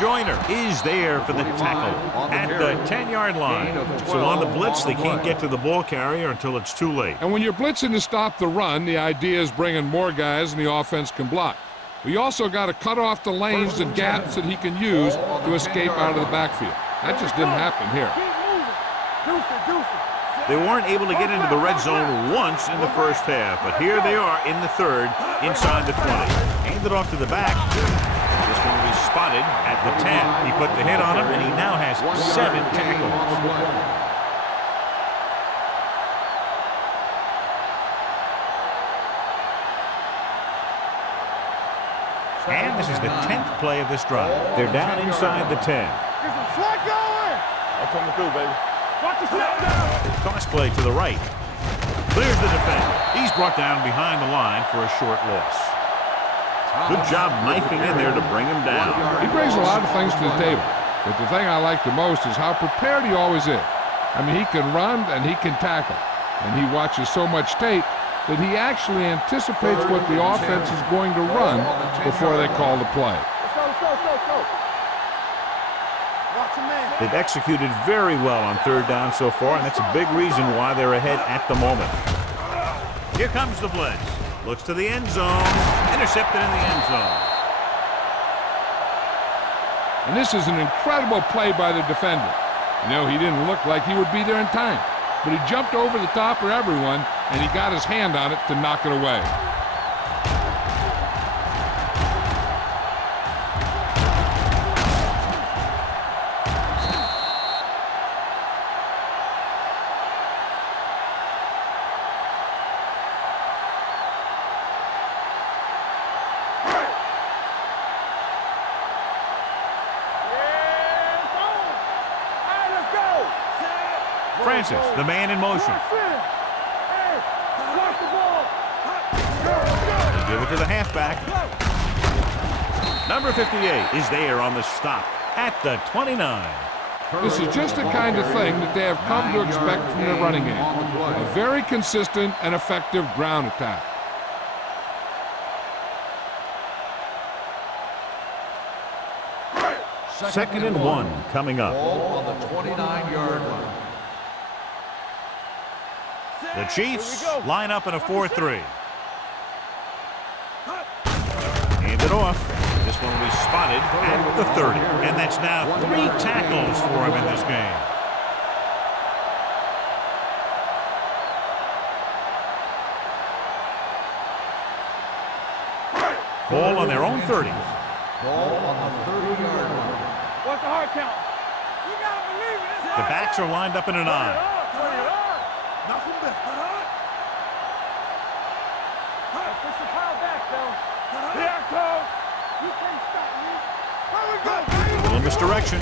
Joyner is there for the tackle at the 10-yard line. So on the blitz, they can't get to the ball carrier until it's too late. And when you're blitzing to stop the run, the idea is bringing more guys and the offense can block. We also got to cut off the lanes and gaps that he can use to escape out of the backfield. That just didn't happen here. They weren't able to get into the red zone once in the first half, but here they are in the third, inside the 20. Hand it off to the back. This one will be spotted at the 10. He put the hit on him, and he now has 7 tackles. And this is the 10th play of this drive. They're down inside the 10. Get some slack going. I'm coming through, baby. Watch the snap down. Toss play to the right. Clears the defender. He's brought down behind the line for a short loss. Good job knifing in there to bring him down. He brings a lot of things to the table, but the thing I like the most is how prepared he always is. I mean, he can run and he can tackle, and he watches so much tape that he actually anticipates what the offense is going to run before they call the play. Let's go. They've executed very well on third down so far, and that's a big reason why they're ahead at the moment. Here comes the blitz. Looks to the end zone. Intercepted in the end zone. And this is an incredible play by the defender. You know, he didn't look like he would be there in time, but he jumped over the top of everyone, and he got his hand on it to knock it away. Francis, the man in motion. They give it to the halfback. Number 58 is there on the stop at the 29. This is just the kind of thing that they have come to expect from their running game. A very consistent and effective ground attack. Second and 1 coming up. Ball on the 29-yard line. The Chiefs line up in a 4-3. Hand it off. This one will be spotted at the 30. And that's now 3 tackles for him in this game. Ball on their own 30. Ball on the 30-yard line. What's the hard count? You gotta believe it. The backs are lined up in an I. Nothing but push the pile back, though. Here I go. You can't stop me. Where we go, baby? Little misdirection.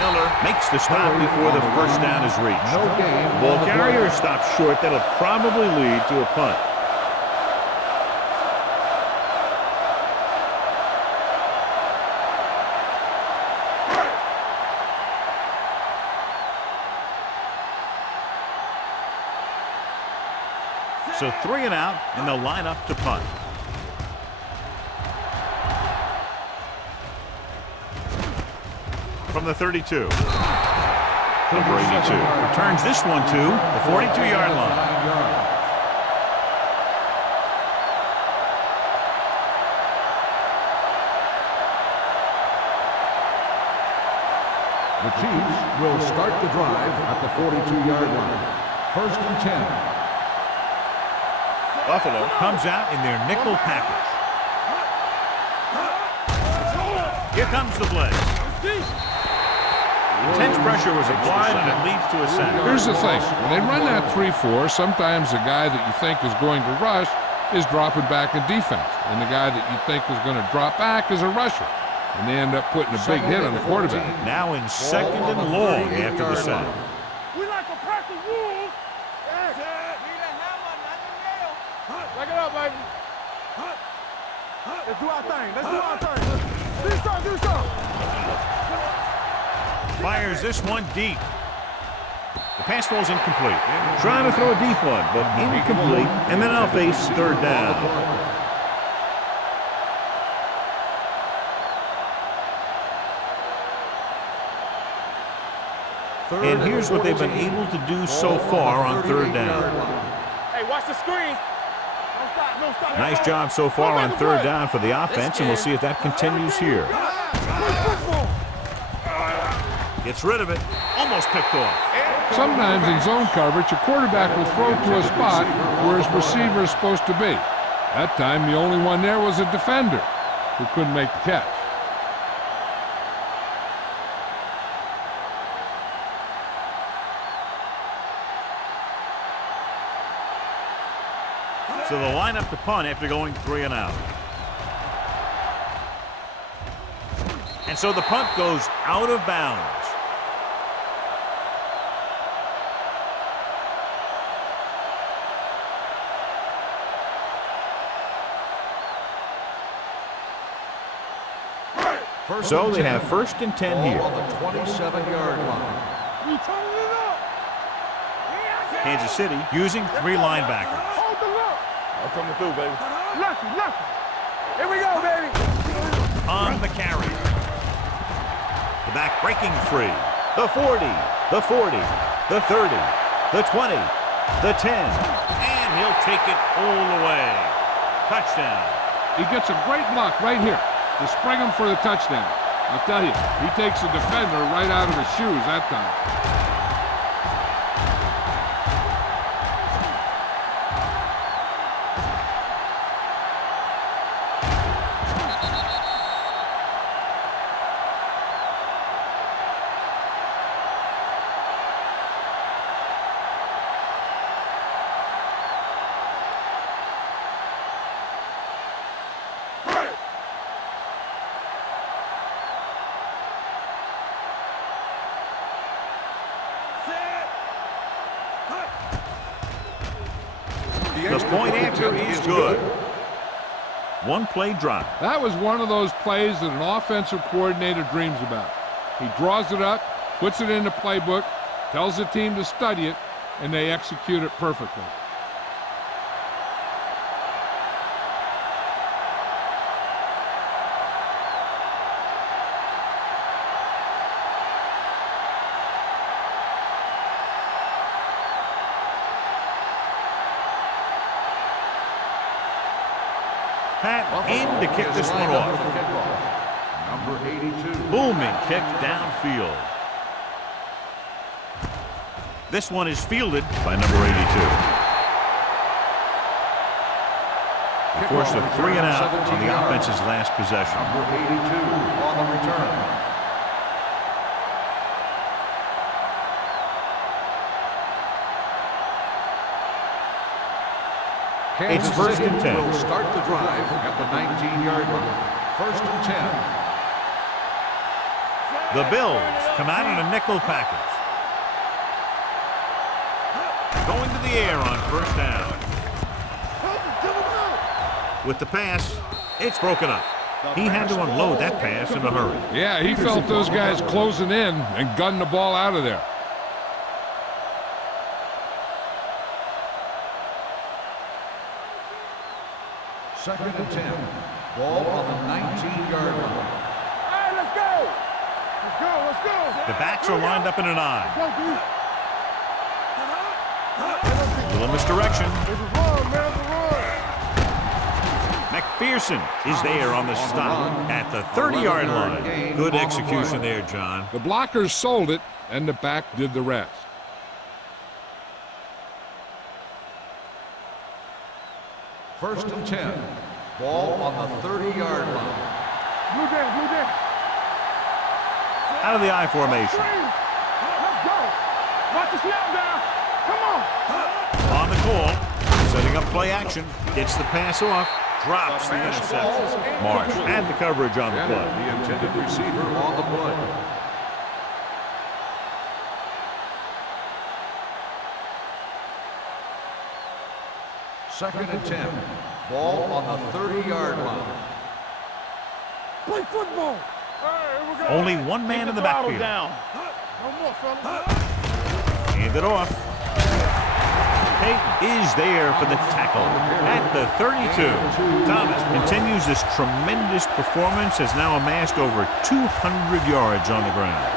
Miller makes the stop before the first down is reached. No gain. Ball carrier stops short. That'll probably lead to a punt. So 3 and out, and they'll line up to punt. From the 32. Number 82 returns this one to the 42-yard line. The Chiefs will start the drive at the 42-yard line. First and 10. Buffalo comes out in their nickel package. Here comes the blitz. Intense pressure was applied, and it leads to a sack. Here's the thing. When they run that 3-4, sometimes the guy that you think is going to rush is dropping back in defense, and the guy that you think is going to drop back is a rusher, and they end up putting a big hit on the quarterback. Now in second and long after the sack. We like to practice rules. Need a hammer, not a nail. Back it up, baby. Let's do our thing. Let's do our thing. Do something, do something. Fires this one deep. The pass falls incomplete. Trying to throw a deep one, but incomplete. And then I'll face third down. And here's what they've been able to do so far on third down. Hey, watch the screen. Don't stop, don't stop. Nice job so far on third down for the offense, and we'll see if that continues here. Gets rid of it. Almost picked off. Sometimes in zone coverage, a quarterback will throw to a spot where his receiver is supposed to be. That time, the only one there was a defender who couldn't make the catch. So they'll line up to punt after going 3 and out. And so the punt goes out of bounds. So they have first and 10 here. On the 27-yard line. Kansas City using 3 linebackers. I'm coming through, baby. Lucky. Here we go, baby. On the carry. The back breaking free. The 40, the 40, the 30, the 20, the 10, and he'll take it all the way. Touchdown. He gets a great block right here to spring him for the touchdown. I'll tell you, he takes the defender right out of his shoes that time. The point after is good. One play drive. That was one of those plays that an offensive coordinator dreams about. He draws it up, puts it in the playbook, tells the team to study it, and they execute it perfectly. Pat in to kick this one off. Number 82. Booming kick downfield. This one is fielded by number 82. They forced a 3 and out on the offense's last possession. Number 82 on the return. It's first and 10. Will start the drive at the 19-yard line. First and 10. The Bills come out in a nickel package. Going to the air on first down. With the pass, it's broken up. He had to unload that pass in a hurry. Yeah, he felt those guys closing in and gunned the ball out of there. Second and 10. Ball on the 19-yard line. Hey, let's go! Let's go, let's go! The backs are lined up in an I. Little misdirection. This is wrong, man. McPherson is there on the stop at the 30-yard line. Good execution there, John. The blockers sold it, and the back did the rest. First and 10. Ball on the 30-yard line. Blue down. Out of the I formation. Let's go. Watch the snap down. Come on. On the call, setting up play action. Gets the pass off. Drops the interception. Marsh and the coverage on the play. The intended receiver on the play. Second and 10. Ball on the 30-yard line. Play football. Hey, here we go. Only one man in the backfield. Down. No more, fella. Hand it off. Payton is there for the tackle at the 32. Thomas continues this tremendous performance, has now amassed over 200 yards on the ground.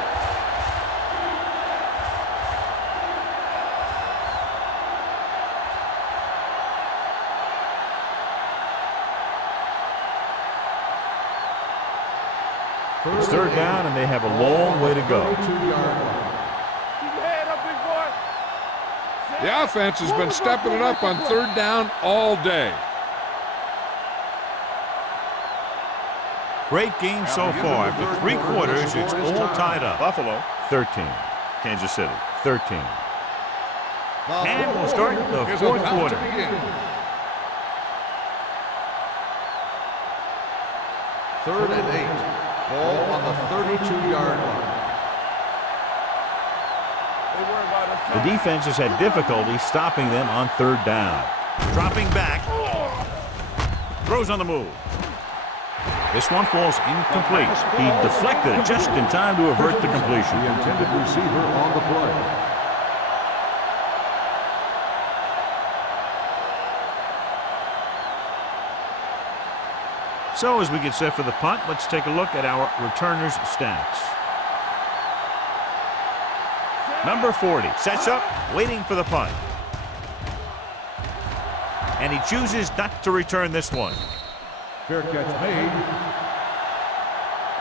It's third down, and they have a long way to go. The offense has been stepping it up on third down all day. Great game so far. After 3 quarters, it's all tied up. Buffalo, 13. Kansas City, 13. And we'll start the fourth quarter. Third and 8. Ball on the 32-yard line. The defense has had difficulty stopping them on third down. Dropping back. Throws on the move. This one falls incomplete. He deflected it just in time to avert the completion. The intended receiver on the play. So as we get set for the punt, let's take a look at our returners' stats. Number 40 sets up, waiting for the punt. And he chooses not to return this one. Fair catch made.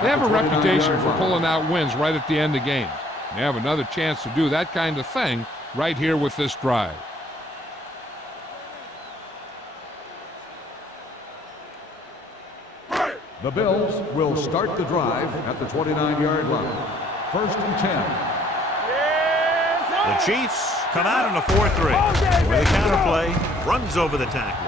They have a reputation for pulling out wins right at the end of games. They have another chance to do that kind of thing right here with this drive. The Bills will start the drive at the 29-yard line. 1st and 10. The Chiefs come out in a 4-3. Where the counterplay runs over the tackle.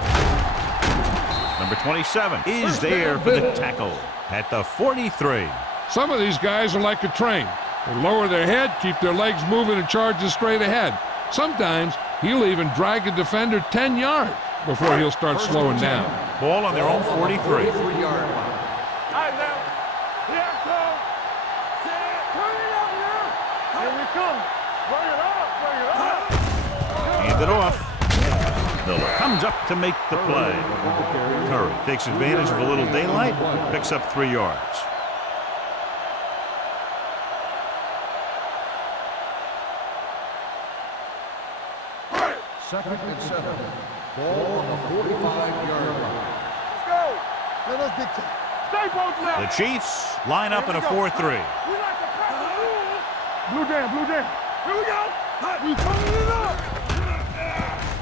Number 27 is there for the tackle at the 43. Some of these guys are like a train. They lower their head, keep their legs moving, and charge straight ahead. Sometimes he'll even drag a defender 10 yards before he'll start slowing down. Ball on their own 43. 43-yard line. All right, now. Here I come. Turn it up now. Here we come. Bring it up. Bring it up. Hand it off. Miller comes up to make the play. Curry takes advantage of a little daylight, picks up 3 yards. Second and 7. Ball on the 45-yard line. Let's go. Let us dictate. Stay both now. The Chiefs line up in a 4-3. We like to crack the rules. Blue jam, blue jam. Here we go. We turning it up.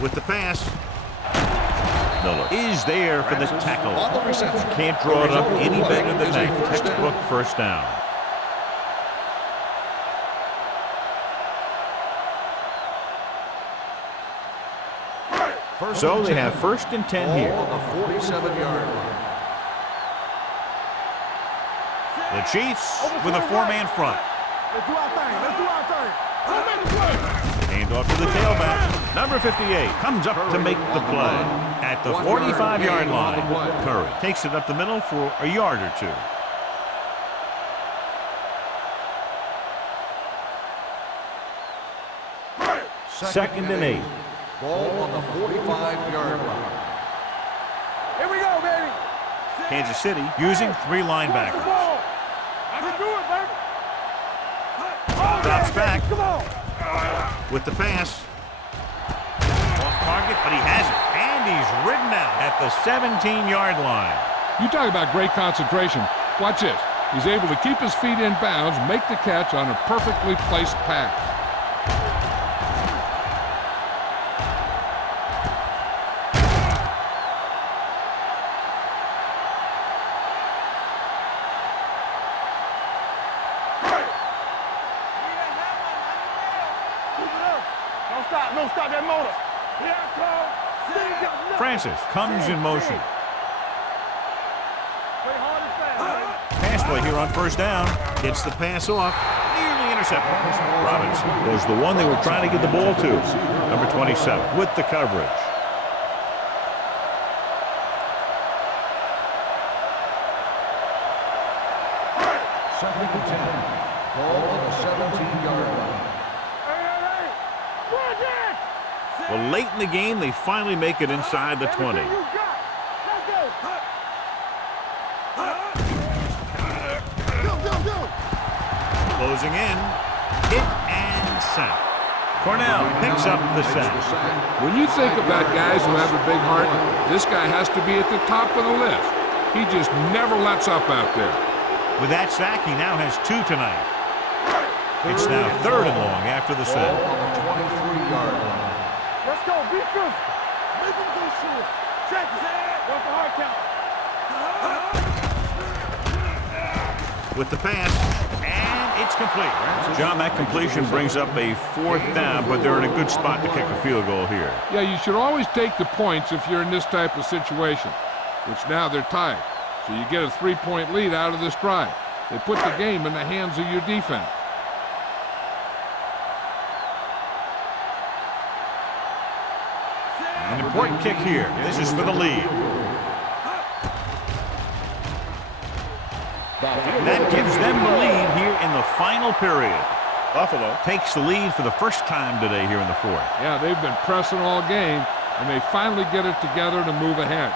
With the pass, Miller is there for the tackle. Can't draw it up any better than that. Textbook first down. So they have 1st and 10 here. On the 47-yard line. The Chiefs with a 4-man front. Let's do our thing. Let's do our thing. Let's make the play. Hand off to the tailback. Number 58 comes up to make the play at the 45-yard line. Curry takes it up the middle for a yard or 2. Second and 8. Ball on the 45-yard line. Here we go, baby. Kansas City using 3 linebackers. I can do it, baby. Drops back Come on. with the pass. Off target, but he has it. And he's ridden out at the 17-yard line. You talk about great concentration. Watch this. He's able to keep his feet in bounds, make the catch on a perfectly placed pass. Don't stop that motor. Here I come. Francis comes in motion. Play hard and fast. Pass play here on 1st down. Gets the pass off. Nearly intercepted. Robinson was the one they were trying to get the ball to. Number 27 with the coverage. Second and 10. Ball on the 17-yard line. Well, late in the game, they finally make it inside the 20. Closing in. Hit and sack. Cornell picks up the sack. When you think about guys who have a big heart, this guy has to be at the top of the list. He just never lets up out there. With that sack, he now has 2 tonight. It's now 3rd and long after the sack. Ball on the 23-yard line. Let's go. Be good. Make him go short. Check it. What's the hard count? With the pass, and it's complete. John, that completion brings up a 4th down, but they're in a good spot to kick a field goal here. Yeah, you should always take the points if you're in this type of situation, which now they're tied. So you get a 3-point lead out of this drive. They put the game in the hands of your defense. An important kick here. This is for the lead. That gives them the lead here in the final period. Buffalo takes the lead for the first time today here in the 4th. Yeah, they've been pressing all game, and they finally get it together to move ahead.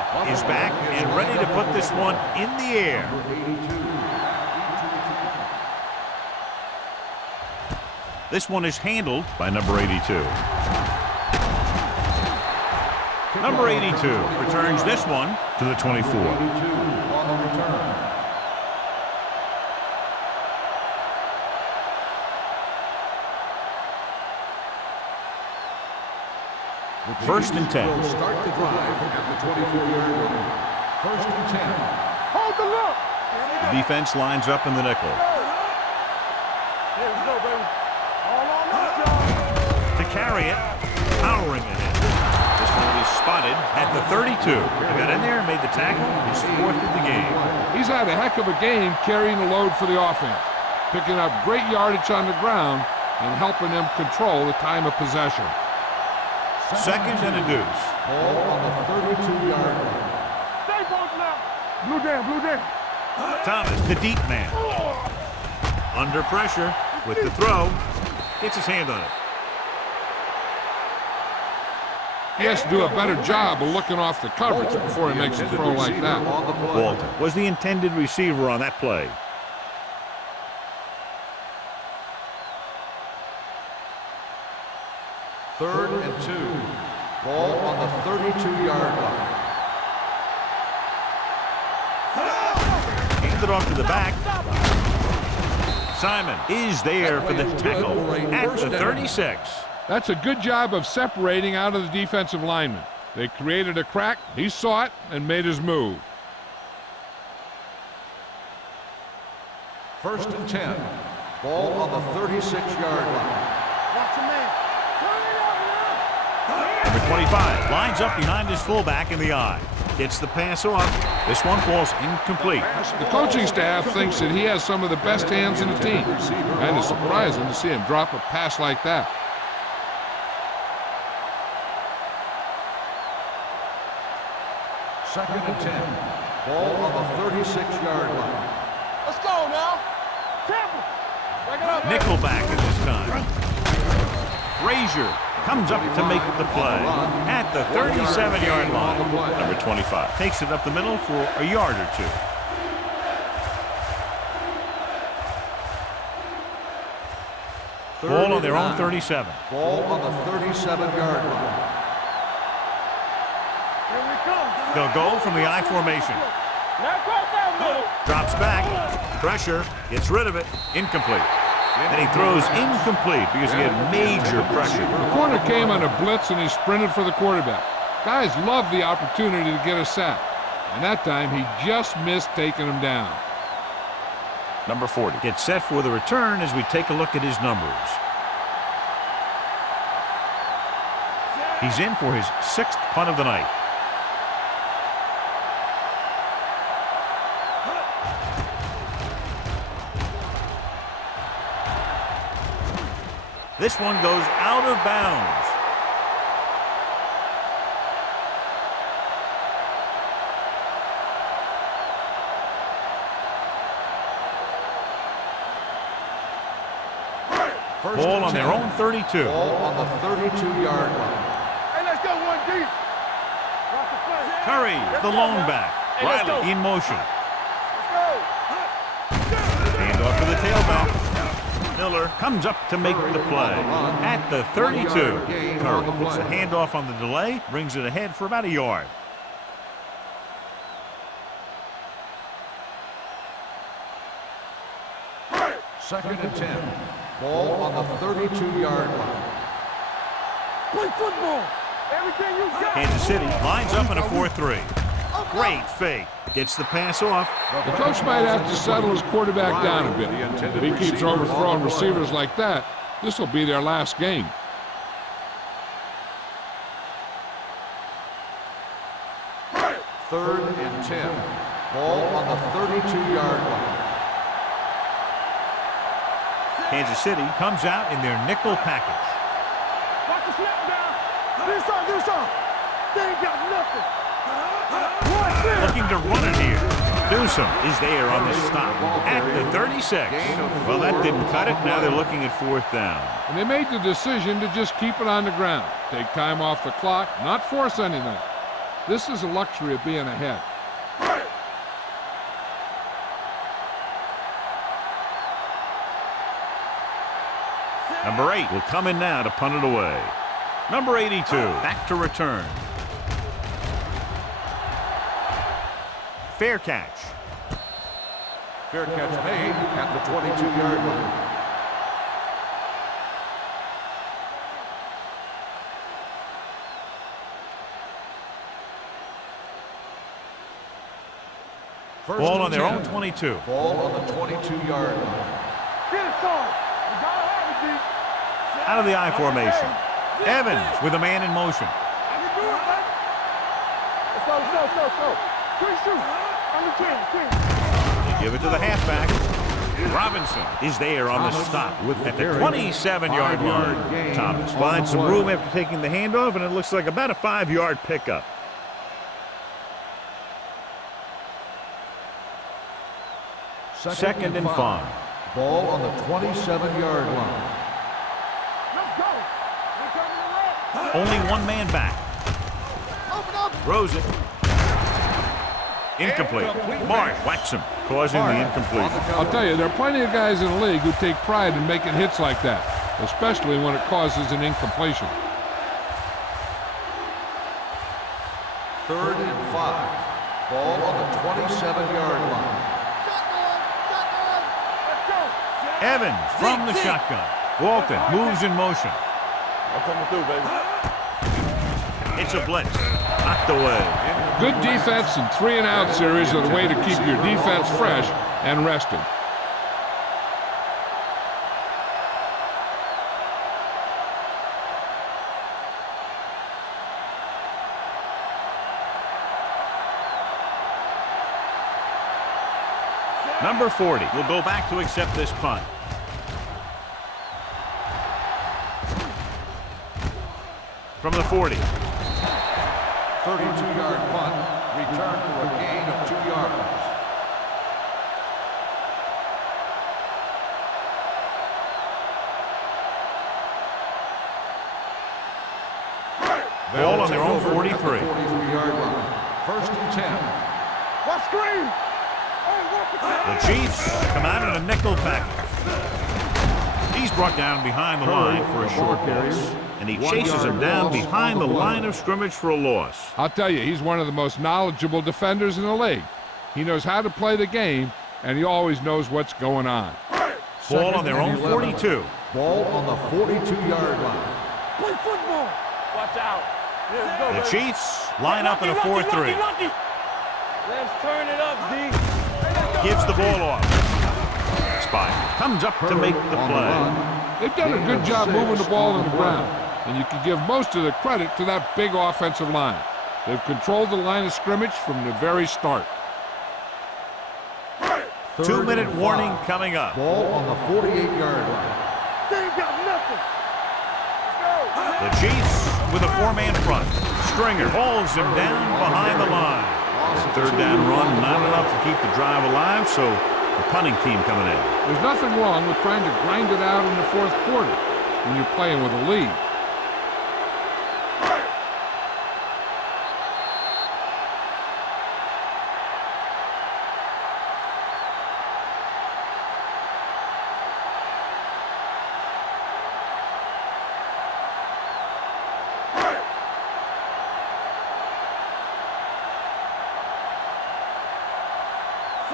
Hut is back and ready to put this one in the air. This one is handled by number 82. Number 82 returns this one to the 24. First and 10. Will start the drive at the 24-yard line. First and 10. Hold the look. The defense lines up in the nickel. Here we go, baby. All on this, y'all. To carry it, powering ahead. This one is spotted at the 32. He got in there and made the tackle. His fourth of the game. He's had a heck of a game carrying the load for the offense, picking up great yardage on the ground and helping them control the time of possession. Second and a deuce. Ball on the 32-yard line. Stay both now. Blue down, blue down. Thomas, the deep man. Under pressure with the throw. Gets his hand on it. He has to do a better job of looking off the coverage before he makes a throw like that. Walton was the intended receiver on that play. Third and 2. Ball on the 32-yard line. Handed off to the back. Simon is there for the tackle at the 36. That's a good job of separating out of the defensive lineman. They created a crack, he saw it, and made his move. First and 10. Ball on the 36-yard line. Watch your man. Number 25 lines up behind his fullback in the eye. Gets the pass off. This one falls incomplete. The coaching staff thinks that he has some of the best hands in the team. And it's surprising to see him drop a pass like that. Second and 10. Ball on the 36-yard line. Let's go now. Temple. Break it up. Nickelback at this time. Frazier comes up to make the play at the 37-yard line. Number 25 takes it up the middle for a yard or two. Ball on their own 37. Ball on the 37-yard line. Here we come. They'll go from the I formation. Now cross out middle. Drops back. Pressure. Gets rid of it. Incomplete. And he throws incomplete because he had major pressure. The corner came on a blitz and he sprinted for the quarterback. Guys love the opportunity to get a sack. And that time he just missed taking him down. Number 40 gets set for the return as we take a look at his numbers. He's in for his 6th punt of the night. This one goes out of bounds. Ball on their own 32. Ball on the 32-yard line. Hey, let's go one deep. Drop the play. Curry, the lone back. Hey, let's Riley go. in motion. Let's go. Hand off to the tailback. Miller comes up to make the play at the 32. Curry puts the handoff on the delay, brings it ahead for about a yard. Second and 10. Ball on the 32-yard line. Play football. Everything you got. Kansas City lines up in a 4-3. Great fake. Gets the pass off. The coach might have to settle his quarterback down a bit. If he keeps overthrowing receivers like that, this will be their last game. Third and 10. Ball on the 32-yard line. Kansas City comes out in their nickel package. Watch the snap down. Do something. They ain't got nothing. Watch this. Looking to run it here. Newsom is there on the stop at the 36. Well, that didn't cut it. Now they're looking at 4th down. And they made the decision to just keep it on the ground. Take time off the clock, not force anything. This is a luxury of being ahead. Number 8 will come in now to punt it away. Number 82 back to return. Fair catch. Fair catch made at the 22-yard line. Ball on their own 22. Ball on the 22-yard line. Get it started. You gotta have it, D. Out of the I formation. Evans with a man in motion. I can do it, man. Let's go. Quick shoot. On the 10. They give it to the halfback. Robinson is there on the stop at the 27-yard line. Thomas finds some room after taking the handoff, and it looks like about a 5-yard pickup. Second and 5. Ball on the 27-yard line. Let's go. We're coming around. Only one man back. Open up. Throws it. Incomplete. Mark whacks him, causing the incompletion. I'll tell you, there are plenty of guys in the league who take pride in making hits like that, especially when it causes an incompletion. 3rd and 5. Ball on the 27-yard line. Evans from the shotgun. Walton moves in motion. I'm coming through, baby. It's a blitz. Knocked away. Good defense and 3-and-out series are the way to keep your defense fresh and rested. Number 40 will go back to accept this punt. From the 40. 32-yard punt. Return for a gain of 2 yards. Ball on their own 43. 43-yard line. 1st and 10. What screen? The Chiefs come out in a nickel package. He's brought down behind the line for a short loss, and he chases him down behind the line of scrimmage for a loss. I'll tell you, he's one of the most knowledgeable defenders in the league. He knows how to play the game, and he always knows what's going on. Ball on their own 42. Ball on the 42-yard line. Play football. Watch out. Let's go, The baby. Chiefs line up in a 4-3. Let's turn it up, D. Gives the ball off. Spike comes up to make the play. They've done a good job moving the ball on the ground, and you can give most of the credit to that big offensive line. They've controlled the line of scrimmage from the very start. 2-minute warning coming up. Ball on the 48-yard line. They ain't got nothing. The Chiefs with a 4-man front. Stringer hauls him down behind the line. 3rd down run, not enough to keep the drive alive, so the punting team coming in. There's nothing wrong with trying to grind it out in the 4th quarter when you're playing with a lead.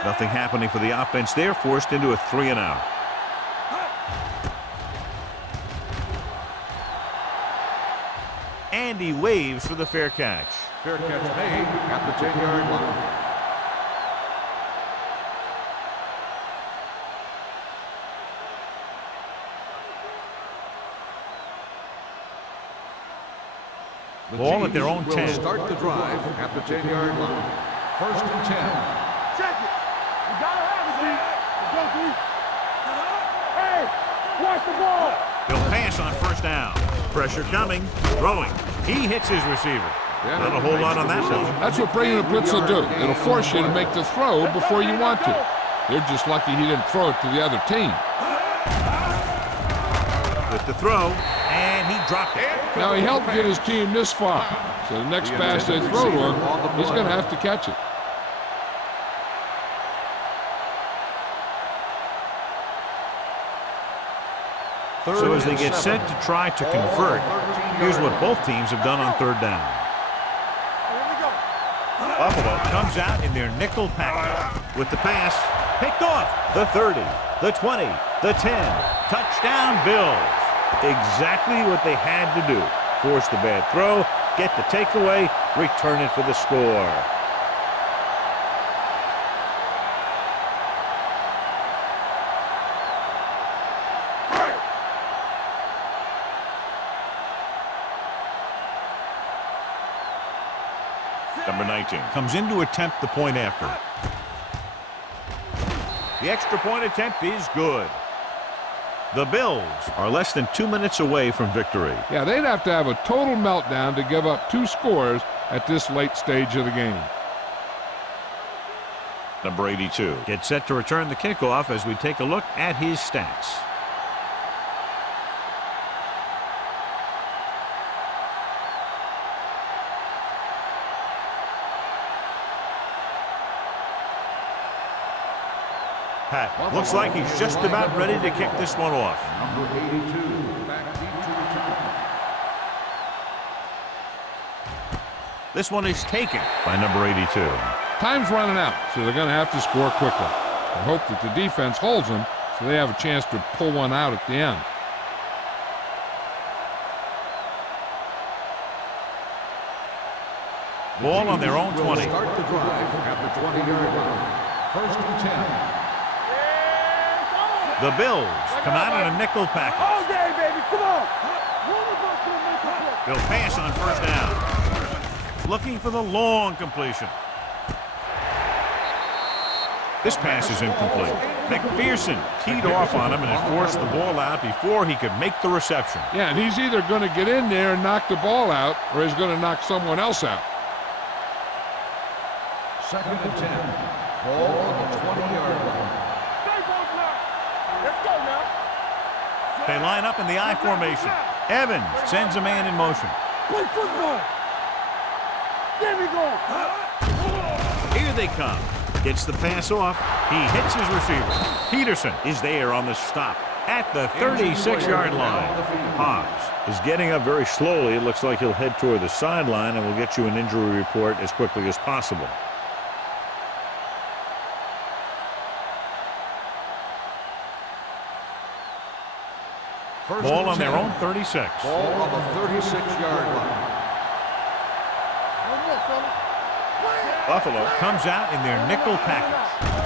Nothing happening for the offense there, forced into a 3-and-out. And he waves for the fair catch. Fair catch made at the 10-yard line. Ball at their own 10. Will start the drive at the 10-yard line. 1st and 10. Check it. You gotta have it, D. Let's go, D. Hey, watch the ball. They'll pass on 1st down. Pressure coming. Throwing. He hits his receiver. Not a whole lot on that one. That's what bringing a blitz will do. It'll force you to make the throw before you want to. They're just lucky he didn't throw it to the other team. With the throw, and he dropped it. Now, he helped get his team this far, So the next pass they throw to him, he's going to have to catch it. So as they get set to try to convert, here's what both teams have done on third down. Buffalo comes out in their nickel package with the pass picked off. The 30, the 20, the 10. Touchdown Bills. Exactly what they had to do. Force the bad throw, get the takeaway, return it for the score. Number 19 comes in to attempt the point after. The extra point attempt is good. The Bills are less than 2 minutes away from victory. Yeah, they'd have to have a total meltdown to give up 2 scores at this late stage of the game. Number 82 gets set to return the kickoff as we take a look at his stats. Pat looks like he's just about ready to kick this one off. Number 82, back deep to return. This one is taken by number 82. Time's running out, so they're going to have to score quickly. I hope that the defense holds them so they have a chance to pull one out at the end. Ball on their own 20. Start the drive at the 20-yard line. First and 10. The Bills come out in a nickel package. All day, baby, come on. They'll pass on first down. Looking for the long completion. This pass is incomplete. McPherson teed off on him and had forced the ball out before he could make the reception. Yeah, and he's either going to get in there and knock the ball out, or he's going to knock someone else out. Second and 10. Ball on the 20-yard line. Let's go now. They line up in the I formation. Evans sends a man in motion. Play football. There we go. Here they come. Gets the pass off. He hits his receiver. Peterson is there on the stop at the 36-yard line. Hobbs is getting up very slowly. It looks like he'll head toward the sideline, and we'll get you an injury report as quickly as possible. Ball on their own 36. Ball on the 36-yard line. Buffalo comes out in their nickel package.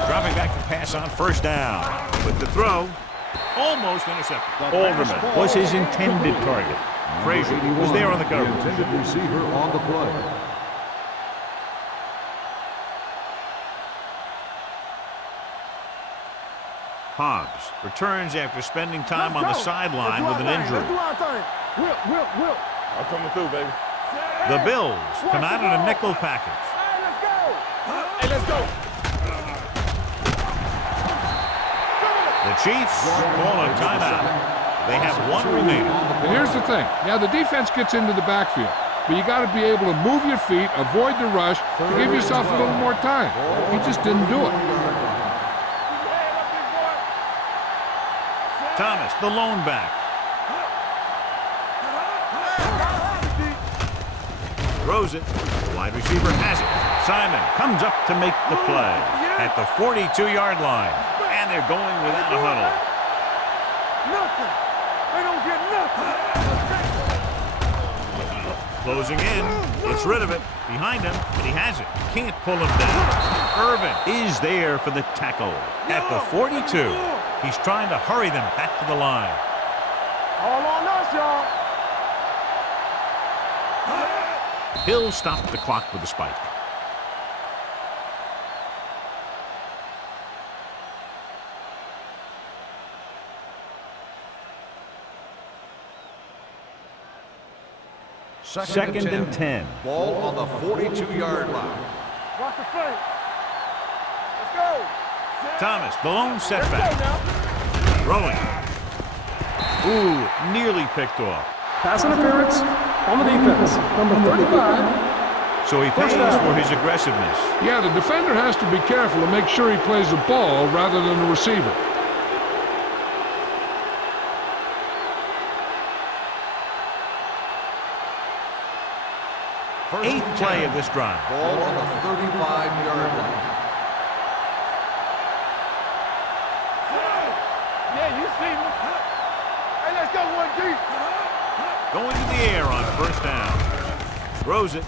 Dropping back to pass on first down. With the throw, almost intercepted. Alderman was his intended target. Frazier was there on the coverage. Intended receiver on the play. Hobbs returns after spending time on the sideline with an injury. Will. I'm coming through, baby. The Bills come out in a nickel package. Hey, let's go. The Chiefs call a timeout. They have one remaining. And here's the thing. Yeah, the defense gets into the backfield, but you got to be able to move your feet, avoid the rush, to give yourself a little more time. He just didn't do it. Thomas, the lone back. Throws it. The wide receiver has it. Simon comes up to make the play at the 42-yard line. And they're going without a huddle. Nothing. They don't get nothing. Closing in. Gets rid of it. Behind him. And he has it. Can't pull him down. Irvin is there for the tackle at the 42. He's trying to hurry them back to the line. All on us, y'all. Hill stopped the clock with a spike. Second and 10. Ball on the 42-yard line. Watch the flank. Let's go. Thomas, the lone Let's setback. go now. Throwing. Ooh, nearly picked off. Pass interference. On the defense, number 35. So he pays for his aggressiveness. Yeah, the defender has to be careful to make sure he plays the ball rather than the receiver. Eighth play of this drive. Ball on the 35-yard line. Yeah, you see me. Hey, let's go one deep. Going to the air on first down. Throws it.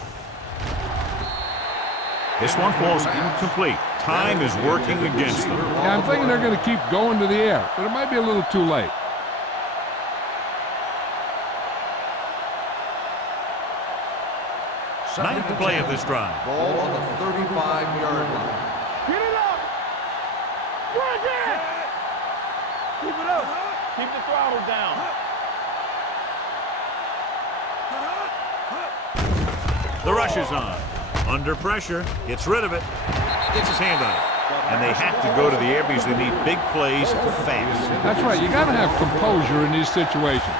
This one falls incomplete. Time is working against them. Yeah, I'm thinking they're going to keep going to the air, but it might be a little too late. Ninth play of this drive. Ball on the 35-yard line. Get it up. Run again. Keep it up. Keep the throttle down. The rush is on. Under pressure. Gets rid of it. Gets his hand on it. And they have to go to the air because they need big plays fast. That's right. You got to have composure in these situations.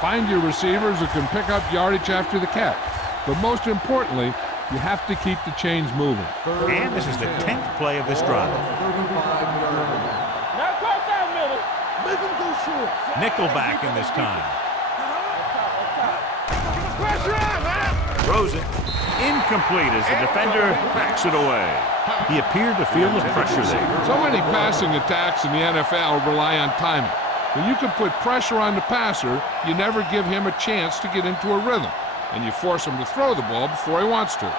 Find your receivers who can pick up yardage after the catch. But most importantly, you have to keep the chains moving. And this is the 10th play of this drive. Now cross out middle. Make him go short. Nickelback in this time. Pressure out, man. Throws it. Incomplete as the defender backs it away. He appeared to feel the pressure there. So many passing attacks in the NFL rely on timing. When you can put pressure on the passer, you never give him a chance to get into a rhythm. And you force him to throw the ball before he wants to.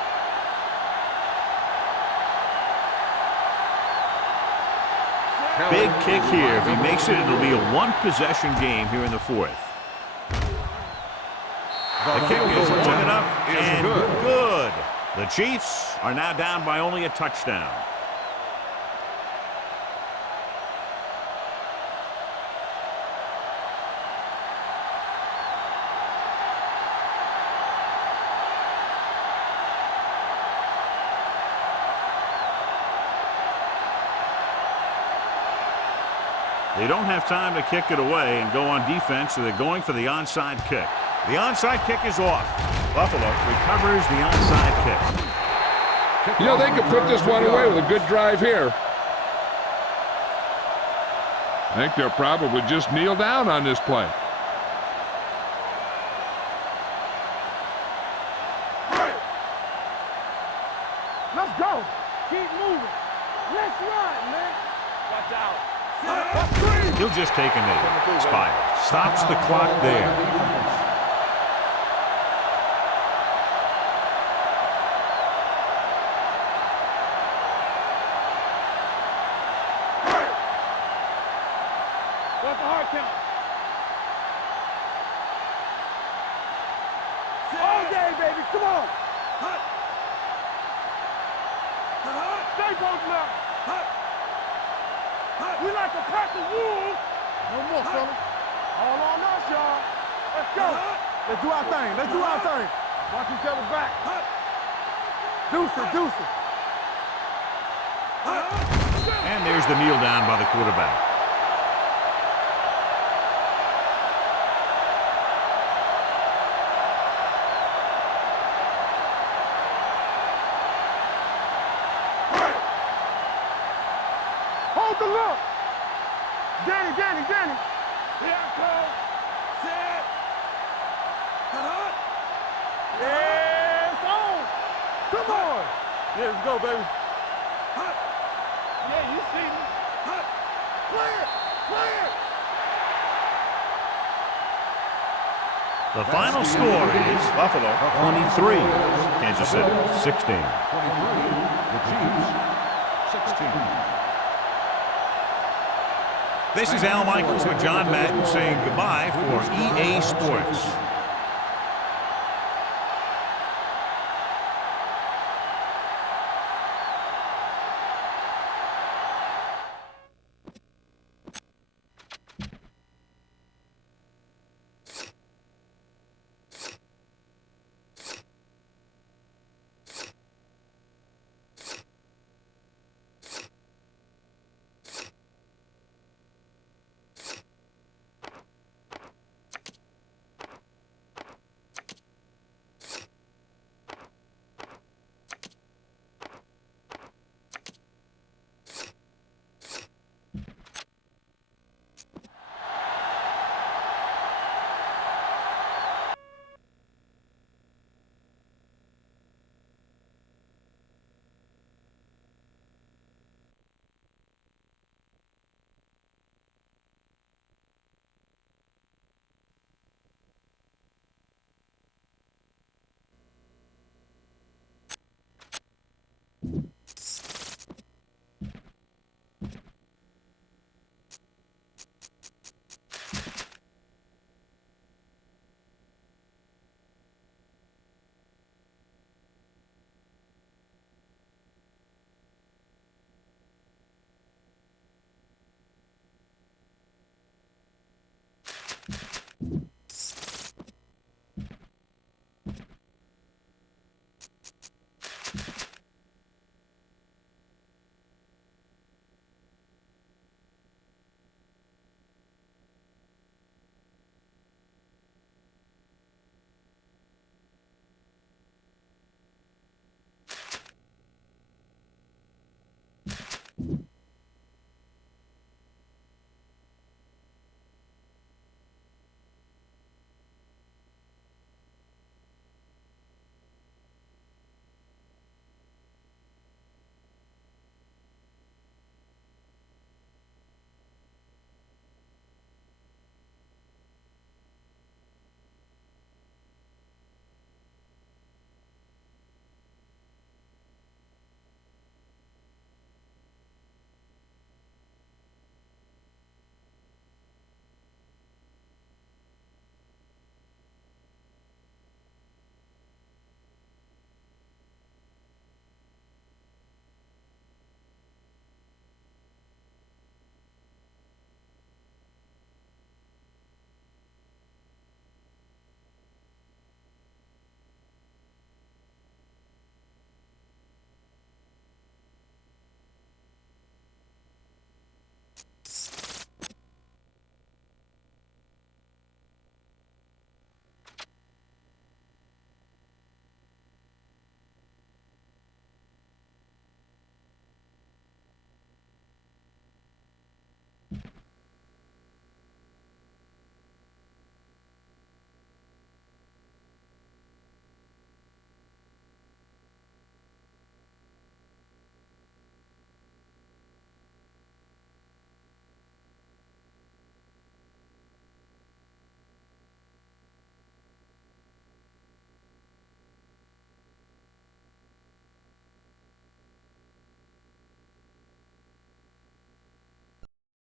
Big kick here. If he makes it, it'll be a one-possession game here in the fourth. The kick is long enough and good. The Chiefs are now down by only a touchdown. They don't have time to kick it away and go on defense, so they're going for the onside kick. The onside kick is off. Buffalo recovers the onside kick. You know, they could put this one away with a good drive here. I think they'll probably just kneel down on this play. Let's go. Keep moving. Let's run, man. Watch out. He'll just take a knee. Spire stops the clock there. What's the hard count? All day, baby. Come on. Stay posted up. We like a pack of wolves. No more, fellas. All on us, y'all. Let's go. Let's do our thing. Let's do our thing. Watch each other back. Deuce it, deuce it. And there's the kneel down by the quarterback. Hold the look. Danny. Here I come. Set. Yeah, it's on. Come on. Yeah, let's go, baby. Yeah, you see me. Clear. The final score is Buffalo 23, Kansas City 16. 23, the Chiefs, 16. This is Al Michaels with John Madden saying goodbye for EA Sports.